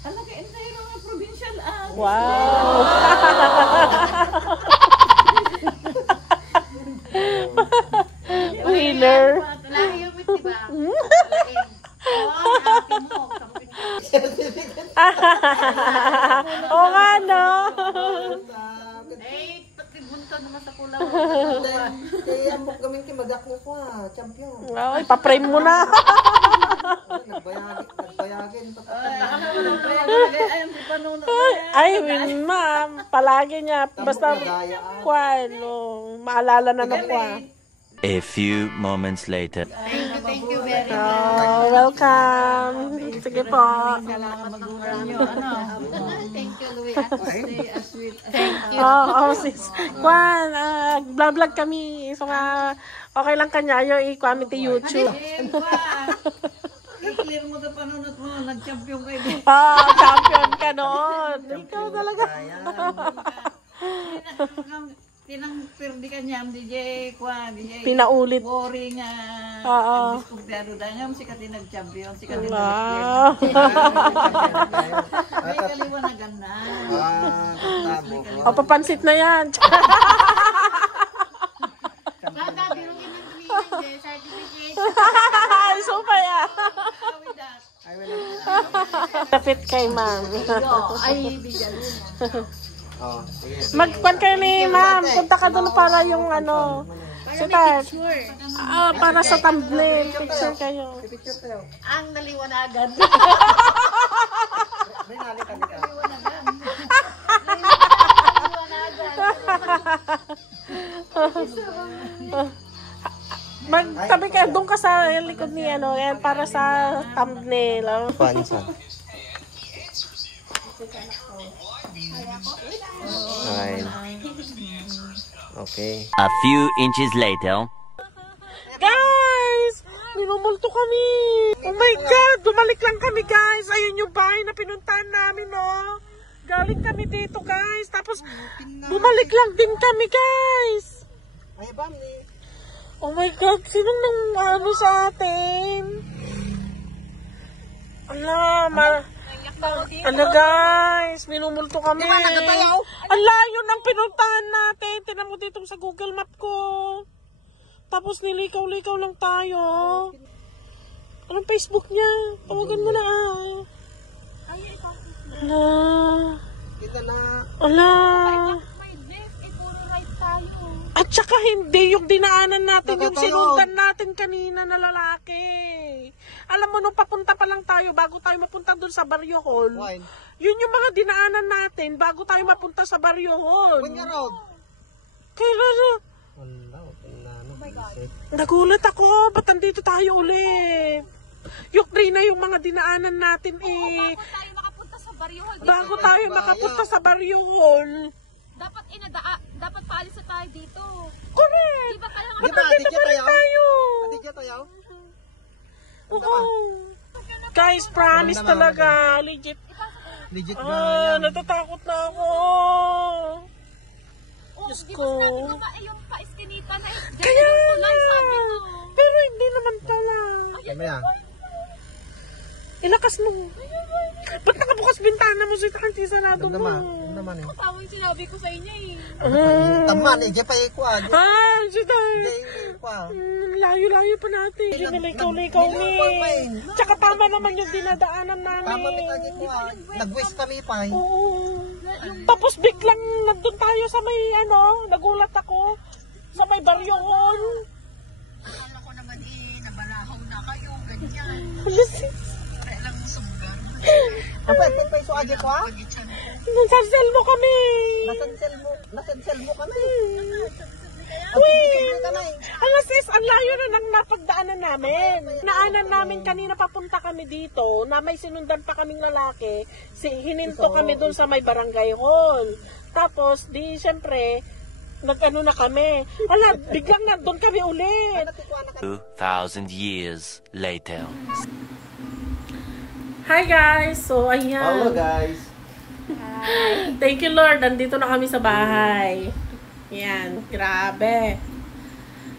Hala ka entire nga provincial ah. Wow. Winner. Lahi yung wit, diba? Oo nga, no? Eh, pati bunto naman sa pula. Kaya mo gamit kay madak mo ko champion. Wow, ipaprame mo na. Nagbayagin pa. Ay, ma'am, palagi niya. Basta, kwan, maalala na na kwan. A few moments later. Thank you very much. Oh, welcome. Sige po. Salamat magulang nyo. Thank you, Louie. Stay as sweet. Thank you. Oh, sis. Kwan, vlog kami. So nga, okay lang kanya yung i-comment YouTube. I-clear mo ka panunod mo. Nag-champion kayo. Champion ka noon. Ikaw talaga. Tinang-perdi ka niya, DJ Kwan, DJ Pinaulit. Worry nga. Oo. Diskumpiyado dahil si Kati nag-champion, si Kati Wow. May kaliwanagan na. O, papansit na yan. Ay, super yan. Kapit kay ma'am. Ay, bigyan mo. Magpan kayo ni ma'am. Punta ka doon para yung ano. Para sa thumbnail. Picture kayo. Ang naliwanagan. Magtabi kayo. Doon ka sa likod ni ano. Yan para sa thumbnail. Pansan. Fine. Okay. A few inches later. Guys! Minumulto kami! Oh my God! Bumalik lang kami, guys! Ayun yung bahay na pinuntahan namin, no? Galing kami dito, guys! Tapos, bumalik lang din kami, guys! Ay, Bamni! Oh my God! Sinong nang ano sa atin? Ano guys, minumulto kami. Ang layo ng pinuntahan natin. Tinan mo dito sa Google Map ko. Tapos nilikaw-likaw lang tayo. Anong Facebook niya? Tawagan mo na ay. Ala. Ala. At saka hindi yung dinaanan natin, yung sinundan natin kanina na lalaki. Alam mo, nung papunta pa lang tayo, bago tayo mapunta dun sa Barrio Hall, yun yung mga dinaanan natin bago tayo mapunta sa Barrio Hall. Kaya nagulat ako, ba't andito tayo ulit? Yung na yung mga dinaanan natin eh. Bago tayo makapunta sa Barrio Hall. Dapat paalis na tayo dito. Correct! Diba kaya nga Dito pa rin tayo. Oo. Guys, promise talaga. Legit. Legit ba? Natatakot na ako. Diyos ko. yung pa-eskinita na Kaya pero hindi naman pala. Mamaya. Ilakas mo. Ba't nakabukas bintana mo si Auntie Sanado mo? Naman eh. Tama yung sinabi ko sa inyo eh. Taman eh, pa ikwa. Layo-layo pa natin. Nilikaw-likaw ni. Tsaka tama naman yung dinadaanan namin. Tama nag-wish kami pa eh. Oo. Tapos biglang nandun tayo sa may nagulat ako. Sa may Barrio Hall. Akala ko naman nabalaho Apa, 10 peso aja ko ah? Nasansel mo kami. Nasansel mo kami. Ano sis, ang layo na nang napagdaanan namin. Naanan namin kanina papunta kami dito na may sinundan pa kaming lalaki. Hininto kami doon sa may barangay hall. Tapos, di syempre, nag-ano na kami. Ala, biglang na doon kami ulit. 2,000 years later. Hi guys! So, ayan. Hello guys. Thank you Lord, nandito na kami sa bahay. Yan, grabe.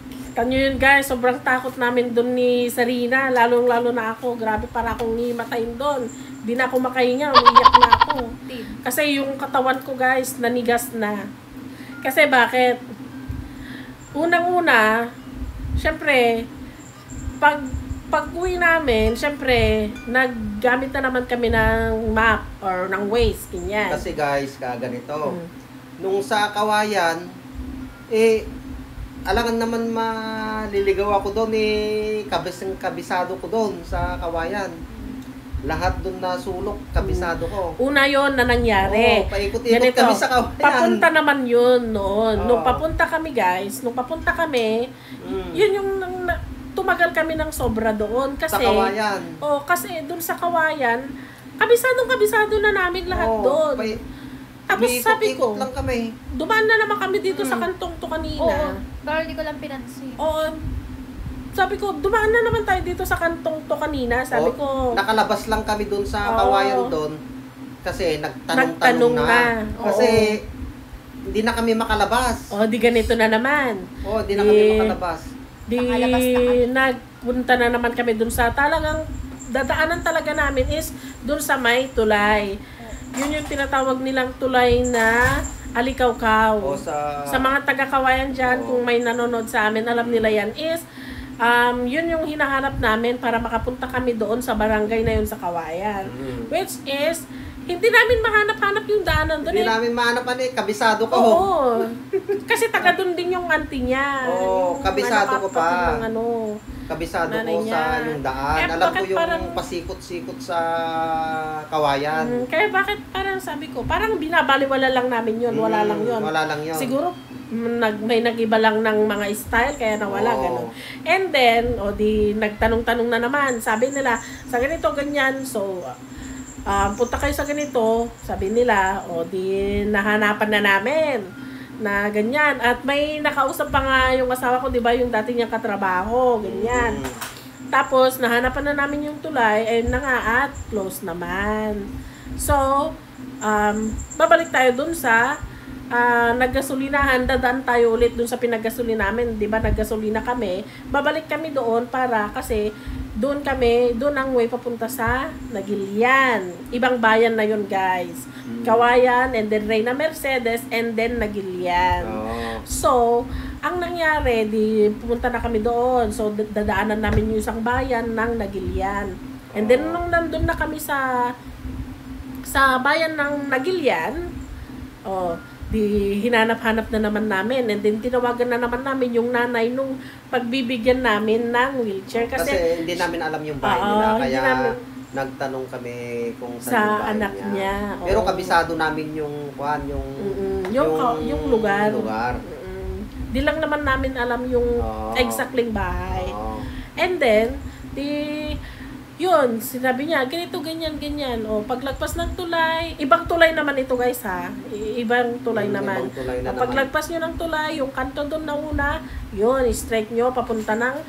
Kita nyo yun guys, sobrang takot namin doon ni Sarina. Lalong-lalo na ako, grabe para akong himatayin doon. Di na ako makahinga, umiyak na ako. Kasi yung katawan ko guys, nanigas na. Kasi bakit? Unang-una, syempre, pag-uwi namin, syempre, naggamit na naman kami ng map or ng Waze, ganyan. Kasi guys, kaganito. Nung sa Kawayan, alangan naman maliligaw ako doon, kabisado ko doon sa Kawayan. Lahat doon na sulok, kabisado ko. Una yon na nangyari. Oo, paikot-ikot kami sa Kawayan. Papunta naman yun noon. Nung papunta kami guys, yun yung tumagal kami ng sobra doon. Kasi, sa Kawayan. Kasi doon sa Kawayan, kabisado na namin lahat doon. Tapos sabi ko, lang kami. Dumaan na naman kami dito sa kantong to kanina. Pero di ko lang pinansin. Sabi ko, dumaan na naman tayo dito sa kantong to kanina. Sabi ko, nakalabas lang kami doon sa Kawayan doon. Kasi nagtanong na. Kasi hindi na kami makalabas. di ganito na naman. Hindi na kami makalabas. Nagpunta na naman kami doon sa talagang dadaanan talaga namin is doon sa may tulay. Yun yung tinatawag nilang tulay na Alikawkaw. Sa mga taga-Kawayan dyan, kung may nanonood sa amin, alam nila yan is, yun yung hinahanap namin para makapunta kami doon sa barangay na yun sa Kawayan. Which is, hindi namin mahanap-hanap yung daanan doon. Hindi namin mahanapan kabisado ko. Kasi taga doon din yung auntie niya. Kabisado ko pa. Kabisado ko sa yung daan. Alam ko yung pasikot-sikot sa Kawayan. Kaya bakit parang sabi ko, parang binabaliwala lang namin yun. Wala lang yun. Wala lang yun. Siguro, may nag-iba lang ng mga style, kaya nawala, ganun. And then, nagtanong-tanong na naman. Sabi nila, sa ganito, ganyan. So, punta kayo sa ganito, sabi nila, nahanapan na namin na ganyan. At may nakausap pa nga yung asawa ko, di ba, yung dati niyang katrabaho, ganyan. Tapos, nahanapan na namin yung tulay, ayun na nga, at close naman. So, babalik tayo dun sa naggasolinahan, dadaan tayo ulit dun sa pinaggasolina namin, di ba, naggasolina kami, babalik kami doon para, kasi, doon ang way papunta sa Nagilian. Ibang bayan na yun, guys. Kawayan, and then Reyna Mercedes, and then Nagilian. So, ang nangyari, pumunta na kami doon. So, dadaanan namin yung isang bayan ng Nagilian. And then, nung nandun na kami sa bayan ng Nagilian, hinanap-hanap na naman namin, and then tinawagan na naman namin yung nanay nung pagbibigyan namin ng wheelchair kasi hindi namin alam yung bahay nila, kaya nagtanong kami kung saan sa yung bahay anak niya. Pero kabisado namin yung lugar. Di lang naman namin alam yung exactly bahay. And then yun, sinabi niya, ganito, ganyan, ganyan. Paglagpas ng tulay, ibang tulay naman ito guys ha. Ibang tulay naman. Paglagpas nyo ng tulay, yung kanto doon na una, yun, straight nyo, papunta ng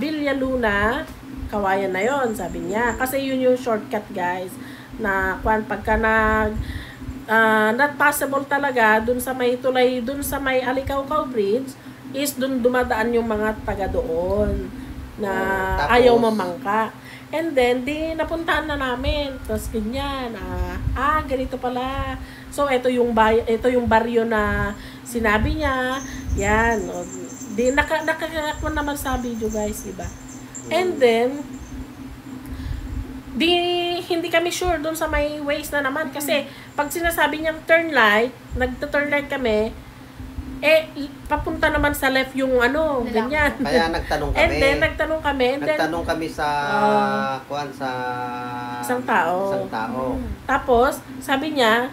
Villaluna, Kawayan na yun, sabi niya. Kasi yun yung shortcut guys. Na pagka not possible talaga, dun sa may tulay, dun sa may Alikawkaw Bridge, is dun dumadaan yung mga taga doon na ayaw mamangka. And then, napuntahan na namin. Tapos, ganyan. Ganito pala. So, ito yung baryo na sinabi niya. Yan. Nakakakwan naman sa video, guys. Diba? And then, hindi kami sure dun sa may ways na naman. Kasi, pag sinasabi niyang turn light, nagta-turn light kami, papunta naman sa left yung ano, ganyan. Kaya nagtanong kami. And then, nagtanong kami. And then, nagtanong kami sa, sa isang tao. Isang tao. Tapos, sabi niya,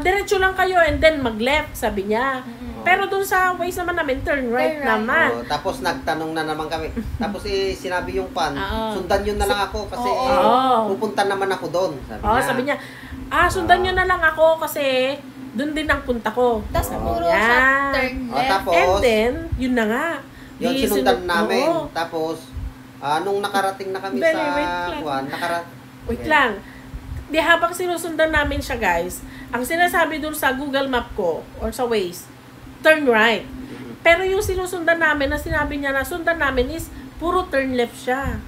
diretso lang kayo and then mag-left, sabi niya. Pero dun sa ways naman namin, turn right naman. Tapos nagtanong na naman kami. Tapos sinabi yung pan, sundan yun na lang ako kasi pupunta naman ako doon. Sabi niya, sundan nyo na lang ako kasi doon din ang punta ko. Tapos puro siya turn left. Tapos, and then, yun na nga. Yung sinundan namin. Tapos, nung nakarating na kami sa Juan, wait lang. Di habang sinusundan namin siya, guys, ang sinasabi doon sa Google Map ko or sa Waze, turn right. Pero yung sinusundan namin, na sinabi niya na sundan namin is puro turn left siya.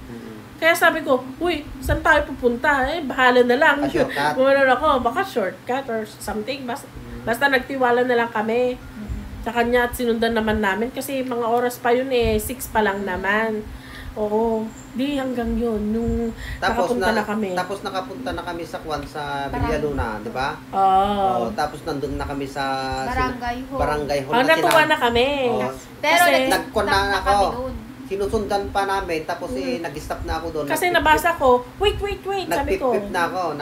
Kaya sabi ko, uy, saan tayo pupunta? Bahala na lang. Gumano ako, baka shortcut or something. Basta nagtiwala na lang kami sa kanya at sinundan naman namin. Kasi mga oras pa yun 6 pa lang naman. Oo. Di hanggang yun. Nung nakapunta na kami. Tapos nakapunta na kami sa Juan sa Villaluna, di ba? Tapos nandun na kami sa Barangay Hall. Natuwa na kami. Pero nagkon na ako. Sinusundan pa namin, tapos nag-stop na ako doon. Kasi nabasa ko, wait, sabi ko. Nag-pip-pip na ako,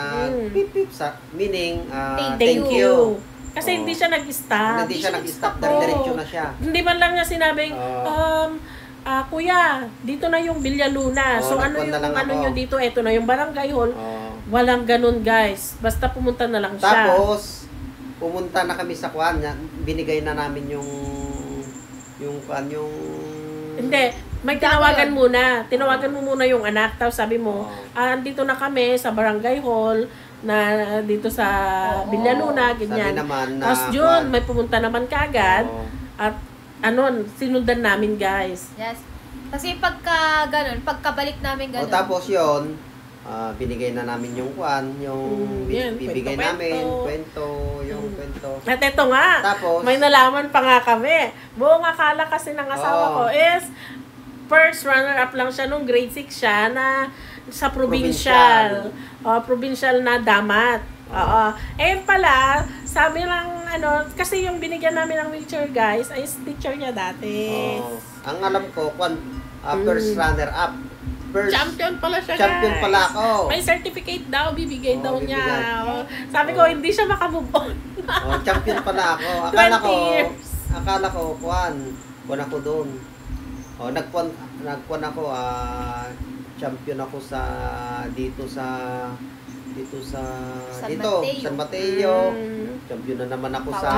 pip-pip, meaning, thank you. Kasi hindi siya nag-stop. Hindi siya nag-stop, diretso na siya. Hindi man lang niya sinabing, kuya, dito na yung Villaluna. So ano nyo dito, eto na yung Barangay Hall. Walang ganun, guys. Basta pumunta na lang siya. Tapos, pumunta na kami sa Juan, binigay na namin yung hindi, may tinawagan muna. Tinawagan mo muna yung anak. Tapos sabi mo, andito na kami sa Barangay Hall, na dito sa Villaluna, ganyan. Tapos yun, may pumunta naman kaagad. At sinundan namin, guys. Yes. Kasi pagkabalik namin ganun. Tapos yun, binigay na namin yung bibigay namin, kwento. At ito nga, tapos, may nalaman pa nga kami. Buong akala kasi ng asawa ko is first runner-up lang siya nung grade 6 siya na sa provincial. Provincial na damat. Pala, sabi lang, kasi yung binigyan namin ng wheelchair, guys, ay teacher niya dati. Ang alam ko, first runner-up. Champion pala siya, Champion guys. pala ako. May certificate daw, bibigay daw niya. Sabi ko, hindi siya makamove on. Champion pala ako. Akala ko, kuwan ako doon. Nagkuwan ako, champion ako San Mateo. Champion na naman ako sa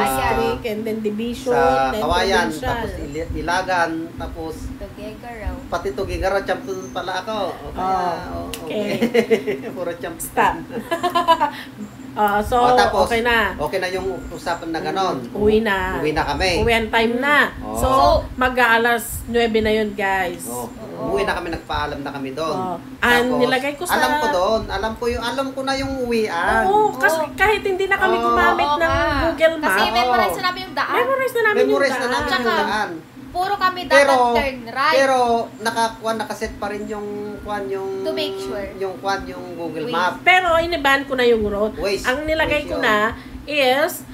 and then division, sa Kawayan, tapos Ilagan, tapos Tugigaraw. pati Tugigaraw, champion pala ako. Okay. Puro champion. Stop. Tapos, okay na. Okay na yung usapan na ganon. Uwi na kami. Uwian time na. So, mag-aalas 9 na yun, guys. Uwi na kami, nagpaalam na kami doon. Nilagay ko sa... Alam ko na yung uwian. Kasi kahit hindi na kami gumamit ng Google Maps. Kasi memorize na namin yung daan. Memorize na namin yung daan. Puro kami dapat turn right. Pero nakaset pa rin yung to make sure. Yung Google Map. Pero iniban ko na yung road. Ang nilagay ko na is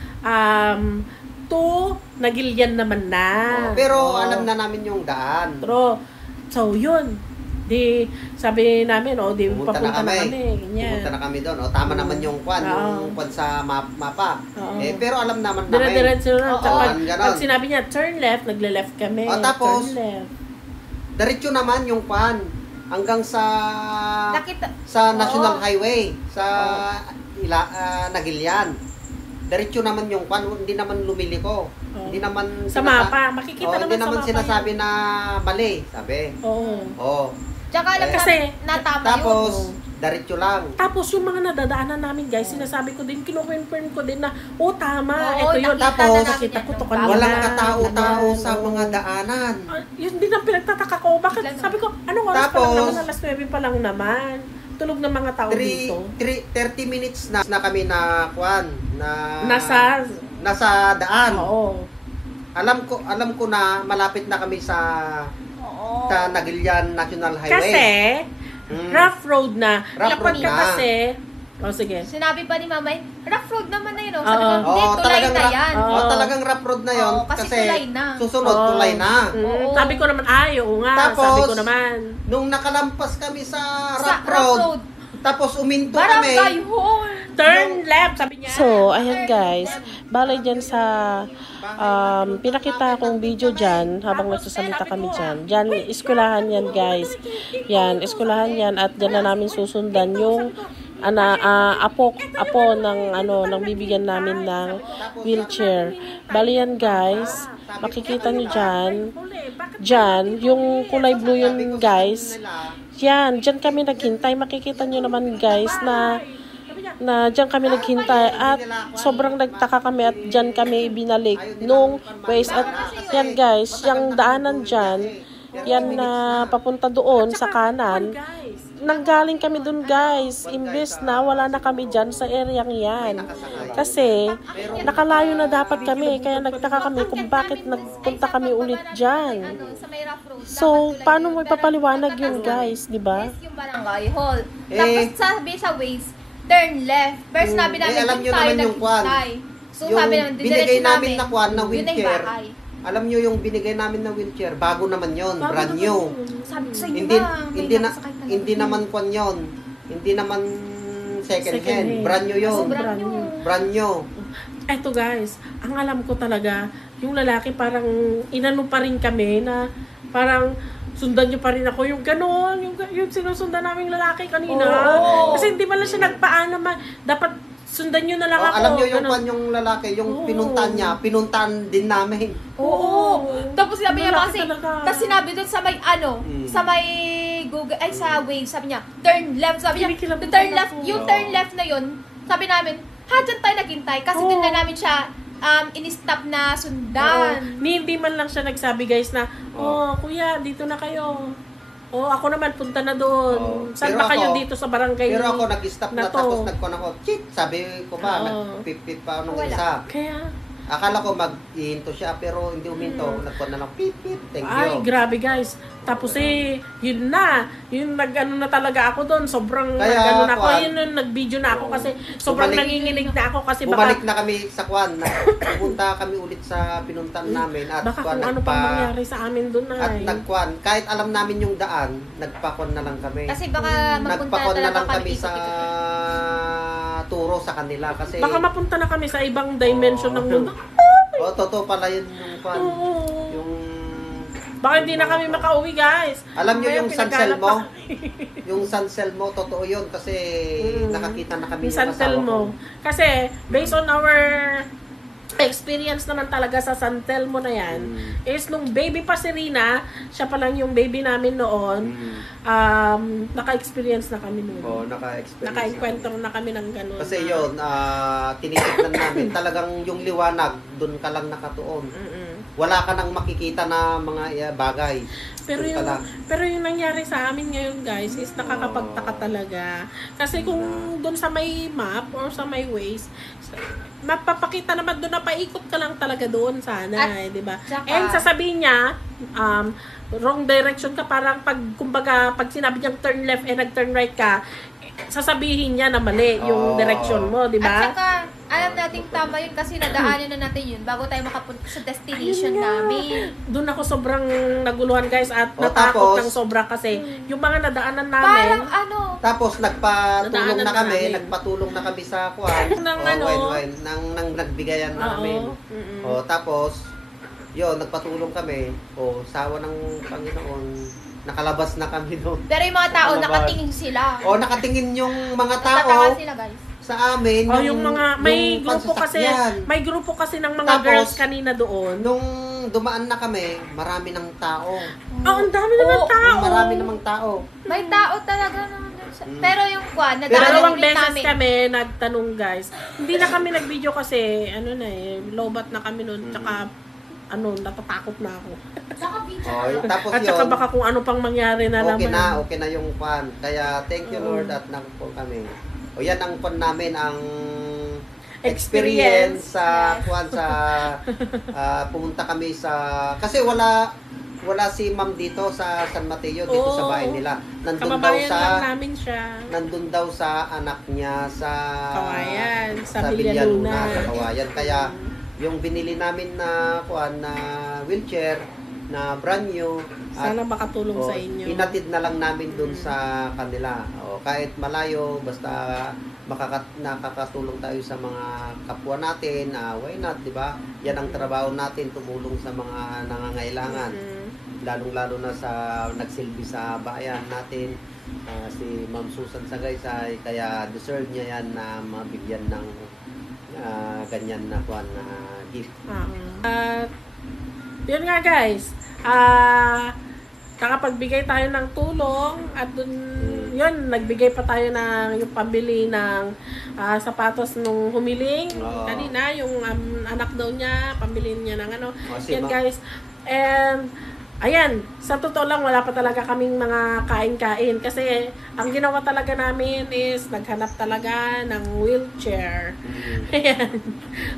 to Nagilian naman na. Pero alam na namin yung daan. So yun. Di sabi namin, pumunta papunta na kami. Pumunta na kami doon. Tama naman yung kwan sa mapa. Pero alam naman namin. Dire-diretso na. Pag sinabi niya, turn left, nagle-left kami. Tapos, turn left. Diretso naman yung kwan. Hanggang sa National Highway. Sa Nagilian. Diretso naman yung kwan. Hindi naman lumiliko. Hindi naman sa mapa. Makikita naman sa mapa. Hindi naman sinasabi na mali. Sabi. Tsaka alam kasi natama yun. Tapos, diretso lang. Tapos yung mga nadadaanan namin, guys, sinasabi ko din, kino-confirm ko din na, tama, ito yun. Tapos, nakita ko to kanina. Walang katao-tao sa mga daanan. Yun din ang pinagtataka ko. Bakit? Sabi ko, anong oras pa lang naman? Alas 9 pa lang naman. Tulog ng mga tao dito. 30 minutes na kami na nasa daan. Alam ko na malapit na kami sa Nagilian National Highway. Kasi rough road na. Kapag ka kasi O, sige. Sinabi pa ni Mama, rough road naman na yun. Oh. Sabi ko, Oo. hindi, tulay na yan. Talagang rough road na yun. Oo, kasi tulay na. Susunod, tulay na. Oo. Sabi ko naman, oo nga. Tapos, sabi ko naman. Nung nakalampas kami sa Sa rough road, tapos uminto kami. Barangay Hall. Turn left, sabi niya. So, ayan guys, bale dyan sa pinakita akong video dyan habang nagsasalita kami dyan. Dyan, eskwelahan yan guys. Yan, eskwelahan yan at dyan na namin susundan yung apo ng bibigyan namin ng wheelchair. Bale yan guys, makikita nyo dyan, yung kulay blue yun guys. Yan, dyan kami naghintay. Makikita nyo naman guys na dyan kami naghintay at sobrang nagtaka kami at dyan kami binalik nung ways at yan guys, yung daanan dyan, yan na papunta doon sa kanan, nanggaling kami doon guys, imbes na wala na kami dyan sa areang yan. Kasi nakalayo na dapat kami, kaya nagtaka kami kung bakit nagpunta kami ulit dyan. So, paano mo ipapaliwanag yun guys, di ba? Yung Barangay Hall. Tapos sabi sa Waze, turn left. Pero sinabi namin, alam nyo naman yung kwan. So, Yung sabi namin, binigay namin na kwan na yun na yung wheelchair. bahay. Alam nyo yung binigay namin na wheelchair, bago naman yon, brand new. Sabi ko sa inyo Hindi naman kwan yon. Hindi naman second hand. Brand new yun. Brand new. Eto guys, ang alam ko talaga, yung lalaki parang inano pa rin kami na parang sundan niyo pa rin ako, yung gano'n, yung sinusundan naming lalaki kanina. Kasi hindi man lang siya nagpaan naman, dapat sundan niyo na lang ako. Alam niyo yung lalaki, yung pinuntahan niya, pinuntahan din namin. Oo. Tapos sinabi niya kasi, talaga. tapos sinabi doon sa may sa may Google, sa Waze, sabi niya, turn left, sabi niya, Kinikilabutan turn left, ako. yung turn left na yun, sabi namin, dyan tayo naghintay, kasi din na namin siya, in-stop na sundan. Hindi man lang siya nagsabi guys na, kuya, dito na kayo. Ako naman, punta na doon. Saan ba kayo dito sa barangay? Pero ako nag-stop na tapos nagkuhan ako, chit, sabi ko ba, nag-pip-pip pa nung isa. Kaya, Akala ko mag-ihinto siya, pero hindi uminto. Nagkuhan na lang, pip-pip, thank you. ay, grabe guys. Tapos yun na. Yun nag-ano na talaga ako doon. Sobrang nag-ano na ako. Yun yung nag-video na ako kasi sobrang nanginginig na ako kasi bumalik na kami sa kwan. Pumunta kami ulit sa pinuntan namin. At baka kung ano pang mangyari sa amin doon ay. At nagkwan. Kahit alam namin yung daan, nagpakon na lang kami. Kasi baka nagpakon na lang kami sa turo sa kanila. Kasi baka mapunta na kami sa ibang dimension ng mundo. totoo pala yun yung kwan. Yung baka hindi na kami makauwi, guys. Alam nyo yung Sansel mo? Yung Sansel mo, totoo yun kasi nakakita na kami yung Sansel mo. Kasi, based on our experience naman talaga sa San Telmo na yan, is nung baby pa si Rina, siya pa lang yung baby namin noon, naka-experience na kami noon. Oo, naka-experience. Naka-encounter na kami ng ganun. Kasi yun, tinitignan namin, talagang yung liwanag, doon ka lang nakatuon. Wala ka nang makikita na mga bagay. Pero yung nangyari sa amin ngayon guys is nakakapagtaka talaga. Kasi kung doon sa may map or sa may Waze, mapapakita naman doon na paikot ka lang talaga doon sana, di ba? And sasabihin niya, wrong direction ka, parang pag sinabi niyang turn left and nag-turn right ka, sasabihin niya na mali yung direction mo, di ba? At saka, alam nating tama yun kasi nadaanan na natin yun bago tayo makapunta sa destination namin. Doon ako sobrang naguluhan guys at natakot ng sobra kasi yung mga nadaanan namin. Parang Tapos nagpatulong na kami, nagpatulong na kami sa kuwan. Nang nagbigayan namin. Tapos, yun, nagpatulong kami. Sawa ng Panginoon. Nakalabas na kami doon. Pero yung mga tao, nakatingin sila. Nakatingin yung mga tao. Natawa sila, guys. Sa amin. Yung mga, may grupo kasi ng mga girls kanina doon. Nung dumaan na kami, marami ng tao. Ang dami naman tao. Marami namang tao. May tao talaga naman. Pero yung nadaanan dalawang ulit beses namin. kami nagtanong guys. Hindi na kami nag-video kasi, lobat na kami noon. Tsaka, natatakot na ako. Tapos at saka baka kung ano pang mangyari na naman. Okay na yung pan. Kaya thank you Lord at nagpo kami. Yan ang pan namin, ang experience sa pumunta kami sa, kasi wala wala si ma'am dito sa San Mateo, dito sa bahay nila. Kababayan lang namin siya. Nandun daw sa anak niya sa Kawayan, sa Villaluna, sa Kawayan. Kaya yung binili namin na wheelchair na brand new, sana makatulong sa inyo. Inatid na lang namin dun sa kanila. Kahit malayo, basta nakakatulong tayo sa mga kapwa natin, why not, di ba? Yan ang trabaho natin, tumulong sa mga nangangailangan. Lalong-lalo na sa nagsilbi sa bayan natin, si Ma'am Susan Sagaysay, kaya deserve niya yan na mabigyan ng ganyan na gift. Yun nga guys, nakapagbigay tayo ng tulong at dun, yun, nagbigay pa tayo ng yung pambili ng sapatos nung humiling kanina, yung anak daw niya, pambili niya ng ano. Yan guys. And ayan, sa totoo lang wala pa talaga kaming mga kain-kain kasi ang ginawa talaga namin is naghanap talaga ng wheelchair. Ayan.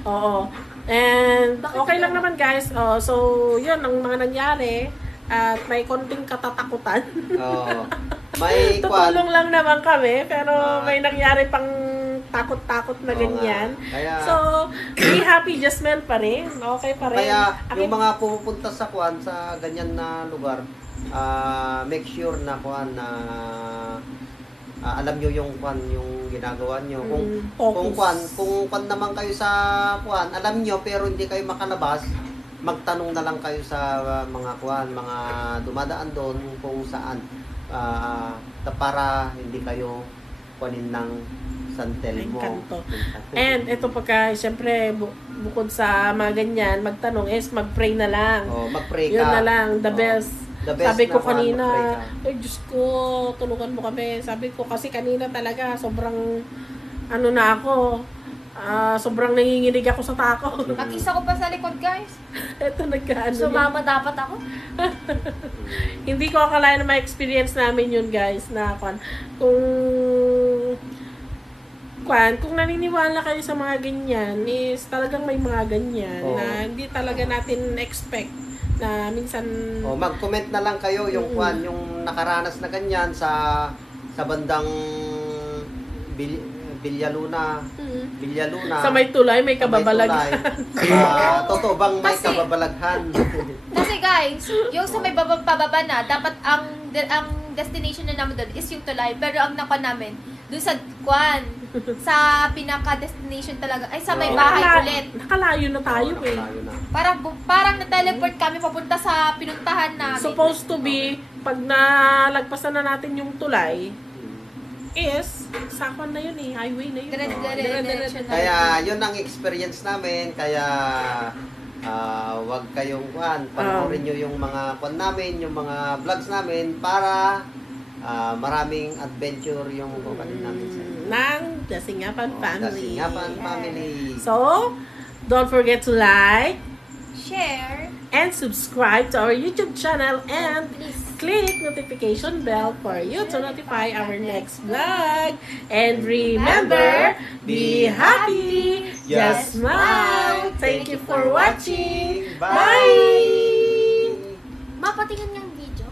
Oo. And okay lang naman guys. So yun ang mga nangyari at may konting katatakutan. May tutulong lang naman kami pero may nangyari pang takot-takot na ganyan. So, be happy, Jasmine pa rin. Okay pa rin. Kaya yung mga pumupunta sa sa ganyan na lugar, make sure na alam nyo yung yung ginagawa nyo. Kung naman kayo sa alam nyo pero hindi kayo makalabas, magtanong na lang kayo sa mga mga dumadaan doon kung saan para hindi kayo kunin ng santel mo. And ito pagka, siyempre, bukod sa mga ganyan, magtanong is mag-pray na lang. Mag-pray ka. Yun na lang, the best. Sabi ko kanina, ay Diyos ko, tulungan mo kami. Sabi ko kasi kanina talaga, sobrang, na ako, sobrang nanginginig ako sa takot. Mag-isa ko pa sa likod, guys. Ito Sumama dapat ako. Hindi ko akalain na ma-experience namin yun, guys, na kung naniniwala kayo sa mga ganyan, is talagang may mga ganyan na hindi talaga natin expect na minsan... mag-comment na lang kayo yung yung nakaranas na ganyan sa bandang Villaluna. Sa may tulay, may kababalaghan. Totoo bang may kababalaghan? Kasi guys, yung sa may pababa na, dapat ang destination na namin doon is yung tulay. Pero ang nakuha namin, doon sa pinaka-destination talaga, ay sa may bahay ulit. Nakalayo na tayo Parang na-teleport kami papunta sa pinuntahan namin. Supposed to be, pag nalagpasan na natin yung tulay, is, sakon na yun highway na yun. Kaya yun ang experience namin, kaya wag kayong panoorin nyo yung mga namin, yung mga vlogs namin para maraming adventure yung kukunin namin sa inyo. Ng Dasingapan Family. Dasingapan Family. So, don't forget to like, share, and subscribe to our YouTube channel and click notification bell for you to notify our next vlog. And remember, be happy, just smile. Thank you for watching. Bye! Mapatingin niyang video.